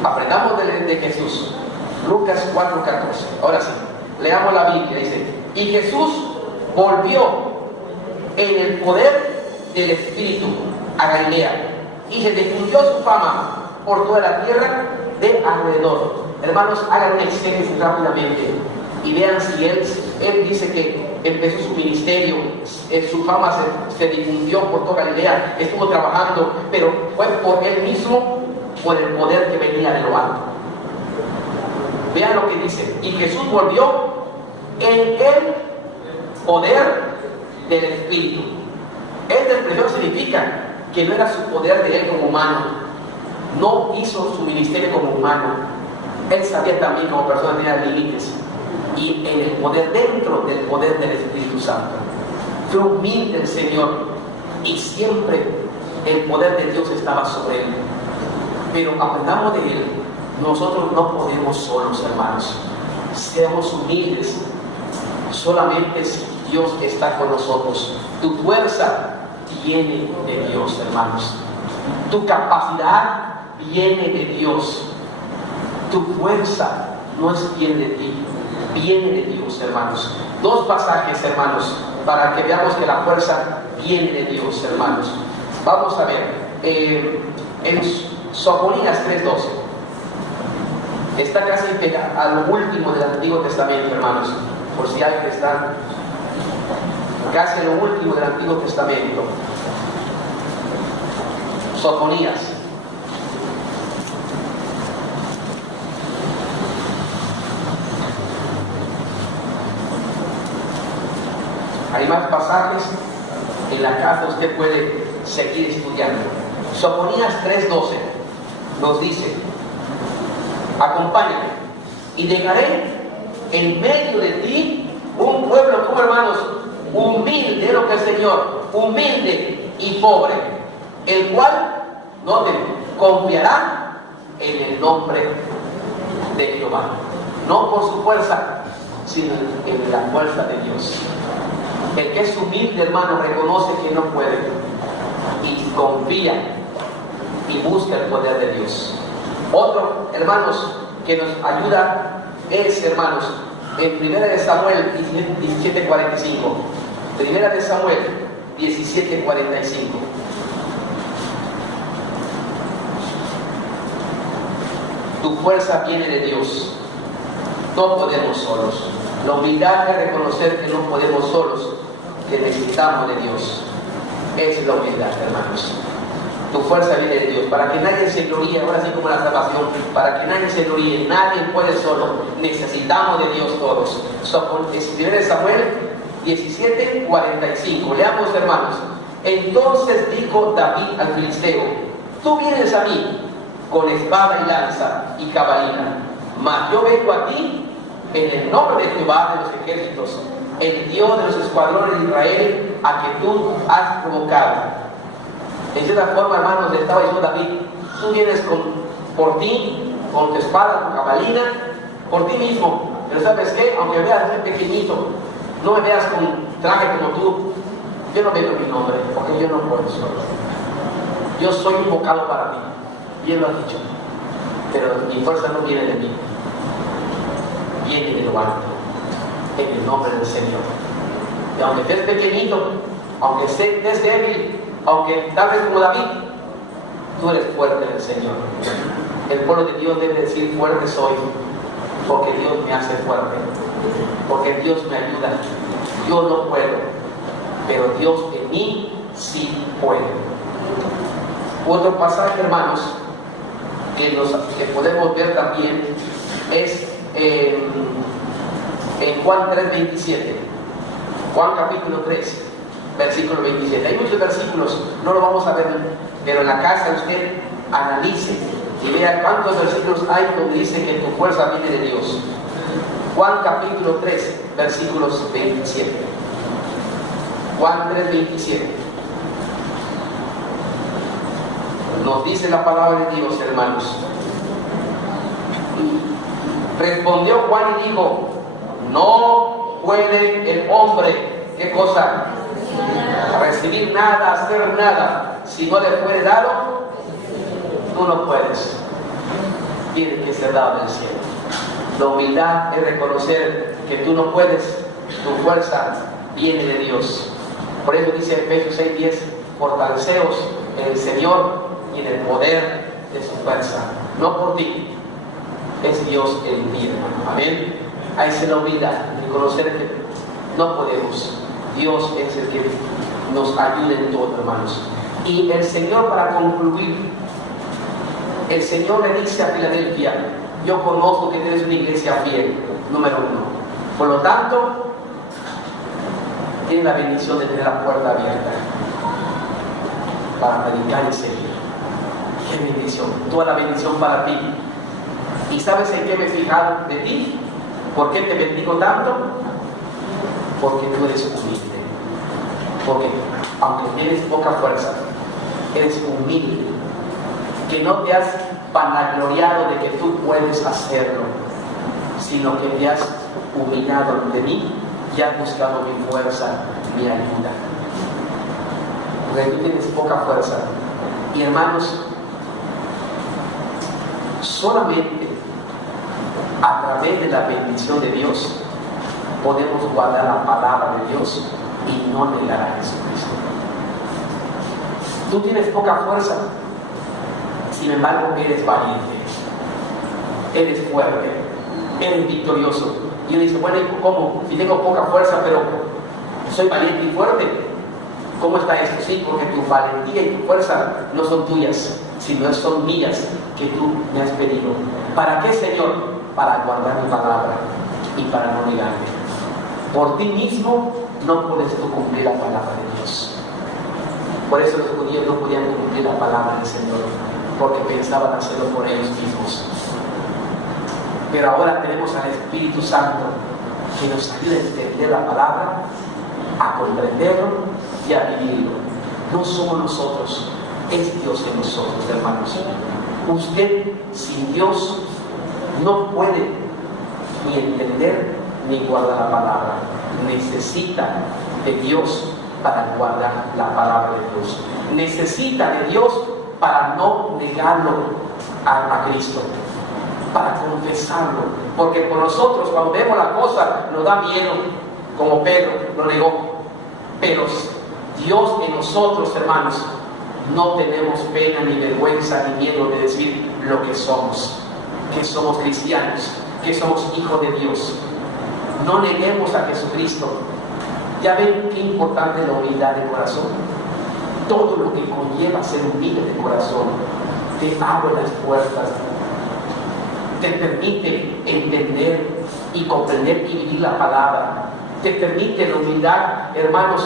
Aprendamos de Jesús. Lucas 4:14. Ahora sí, leamos la Biblia. Dice: y Jesús volvió en el poder del Espíritu a Galilea, y se difundió su fama por toda la tierra de alrededor. Hermanos, hagan un exégesis rápidamente y vean si él dice que empezó su ministerio, su fama se difundió por toda Galilea, estuvo trabajando, pero fue por él mismo, por el poder que venía de lo alto. Vean lo que dice: y Jesús volvió en el poder del Espíritu. Esta expresión significa que no era su poder de él como humano, no hizo su ministerio como humano. Él sabía también como persona tenía límites, y en el poder, dentro del poder del Espíritu Santo, fue humilde el Señor, y siempre el poder de Dios estaba sobre él. Pero aprendamos de él. Nosotros no podemos solos, hermanos. Seamos humildes. Solamente si Dios está con nosotros. Tu fuerza viene de Dios, hermanos. Tu capacidad viene de Dios. Tu fuerza no viene de ti, viene de Dios, hermanos. Dos pasajes, hermanos, para que veamos que la fuerza viene de Dios, hermanos. Vamos a ver, en Sofonías 3:12. Está casi pegado a lo último del Antiguo Testamento, hermanos, por si alguien está casi a lo último del Antiguo Testamento. Sofonías. Hay más pasajes, en la casa usted puede seguir estudiando. Sofonías 3:12 nos dice: acompáñame y dejaré en medio de ti un pueblo, como hermanos, humilde, lo que el Señor, humilde y pobre, el cual, noten, confiará en el nombre de Jehová, no por su fuerza, sino en la fuerza de Dios. El que es humilde, hermano, reconoce que no puede y confía y busca el poder de Dios. Otro, hermanos, que nos ayuda es, hermanos, en 1 de Samuel 17:45. 1 de Samuel 17:45. Tu fuerza viene de Dios. No podemos solos. La humildad es reconocer que no podemos solos, que necesitamos de Dios. Es la humildad, hermanos. Tu fuerza viene de Dios, para que nadie se gloríe, ahora sí como la salvación, para que nadie se gloríe, nadie puede solo, necesitamos de Dios todos. 1 Samuel 17:45, leamos, hermanos. Entonces dijo David al filisteo: tú vienes a mí con espada y lanza y cabalina, mas yo vengo a ti en el nombre de Jehová de los ejércitos, el Dios de los escuadrones de Israel, a que tú has provocado. En cierta forma, hermanos, le estaba diciendo David: tú vienes por ti, con tu espada, tu cabalina, por ti mismo. Pero ¿sabes qué? Aunque veas muy pequeñito, no me veas con traje como tú, yo no veo mi nombre, porque yo no puedo solo. Yo soy invocado para ti, y él lo ha dicho. Pero mi fuerza no viene de mí, viene de lo alto, en el nombre del Señor. Y aunque estés pequeñito, aunque estés débil, aunque tal vez como David, tú eres fuerte en el Señor. El pueblo de Dios debe decir: fuerte soy, porque Dios me hace fuerte, porque Dios me ayuda. yo no puedo, pero Dios en mí sí puede. Otro pasaje, hermanos, que podemos ver también es en Juan 3:27. Juan capítulo 3, versículo 27. Hay muchos versículos, no lo vamos a ver, pero en la casa usted analice y vea cuántos versículos hay donde dice que tu fuerza viene de Dios. Juan capítulo 3, versículos 27. Juan 3:27. Nos dice la palabra de Dios, hermanos. Respondió Juan y dijo: no puede el hombre, ¿qué cosa? Recibir nada, hacer nada, si no le fuere dado. Tú no puedes. Tiene que ser dado del cielo. La humildad es reconocer que tú no puedes, tu fuerza viene de Dios. Por eso dice Efesios 6:10: fortaleceos en el Señor y en el poder de su fuerza. No por ti, es Dios en ti, hermano. Amén. Ahí se la humildad, reconocer que no podemos. Dios es el que nos ayuda en todo, hermanos. Y el Señor, para concluir, el Señor le dice a Filadelfia: yo conozco que tienes una iglesia fiel, número 1. Por lo tanto, tienes la bendición de tener la puerta abierta para predicar y seguir. ¡Qué bendición! Toda la bendición para ti. ¿Y sabes en qué me he fijado de ti? ¿Por qué te bendigo tanto? Porque tú eres humilde. Porque aunque tienes poca fuerza, eres humilde. Que no te has vanagloriado de que tú puedes hacerlo, sino que te has humillado ante mí y has buscado mi fuerza, mi ayuda. Porque tú tienes poca fuerza. Y hermanos, solamente a través de la bendición de Dios podemos guardar la palabra de Dios y no negar a Jesucristo. Tú tienes poca fuerza, sin embargo eres valiente, eres fuerte, eres victorioso. Y él dice: bueno, ¿cómo? Si tengo poca fuerza, pero soy valiente y fuerte. ¿Cómo está esto? Sí, porque tu valentía y tu fuerza no son tuyas, sino son mías, que tú me has pedido. ¿Para qué, Señor? Para guardar mi palabra y para no negarme. Por ti mismo no puedes tú cumplir la palabra de Dios. Por eso los judíos no podían cumplir la palabra del Señor, porque pensaban hacerlo por ellos mismos. Pero ahora tenemos al Espíritu Santo que nos ayuda a entender la palabra, a comprenderlo y a vivirlo. No somos nosotros, es Dios en nosotros, hermanos. Usted sin Dios no puede ni entender ni guardar la palabra. Necesita de Dios para guardar la palabra de Dios. Necesita de Dios para no negarlo a Cristo, para confesarlo. Porque por nosotros, cuando vemos la cosa, nos da miedo, como Pedro lo negó. Pero Dios en nosotros, hermanos, no tenemos pena ni vergüenza ni miedo de decir lo que somos cristianos, que somos hijos de Dios. No neguemos a Jesucristo. ¿Ya ven qué importante es la humildad de corazón? Todo lo que conlleva ser humilde de corazón te abre las puertas, te permite entender y comprender y vivir la palabra. Te permite la humildad, hermanos,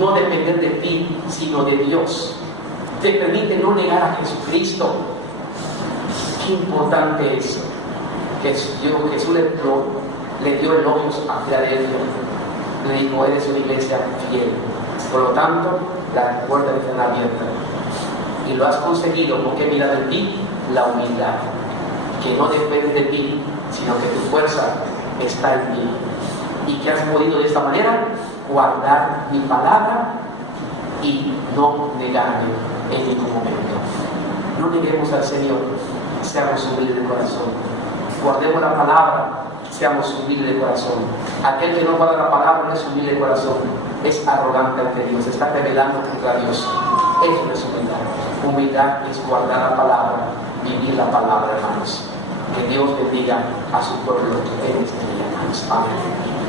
no depender de ti, sino de Dios. Te permite no negar a Jesucristo. Qué importante es que Jesús le dio elogios a Filadelfia. Le dijo: eres una iglesia fiel. Por lo tanto, las puertas están abiertas. Y lo has conseguido porque he mirado en ti la humildad. Que no depende de ti, sino que tu fuerza está en ti. Y que has podido de esta manera guardar mi palabra y no negarme en ningún momento. No neguemos al Señor, seamos humildes de corazón. Guardemos la palabra, seamos humildes de corazón. Aquel que no guarda la palabra no es humilde de corazón, es arrogante ante Dios, está rebelando contra Dios. Eso no es humildad. Humildad es guardar la palabra, vivir la palabra, hermanos. Que Dios bendiga a su pueblo en este día, hermanos. Amén.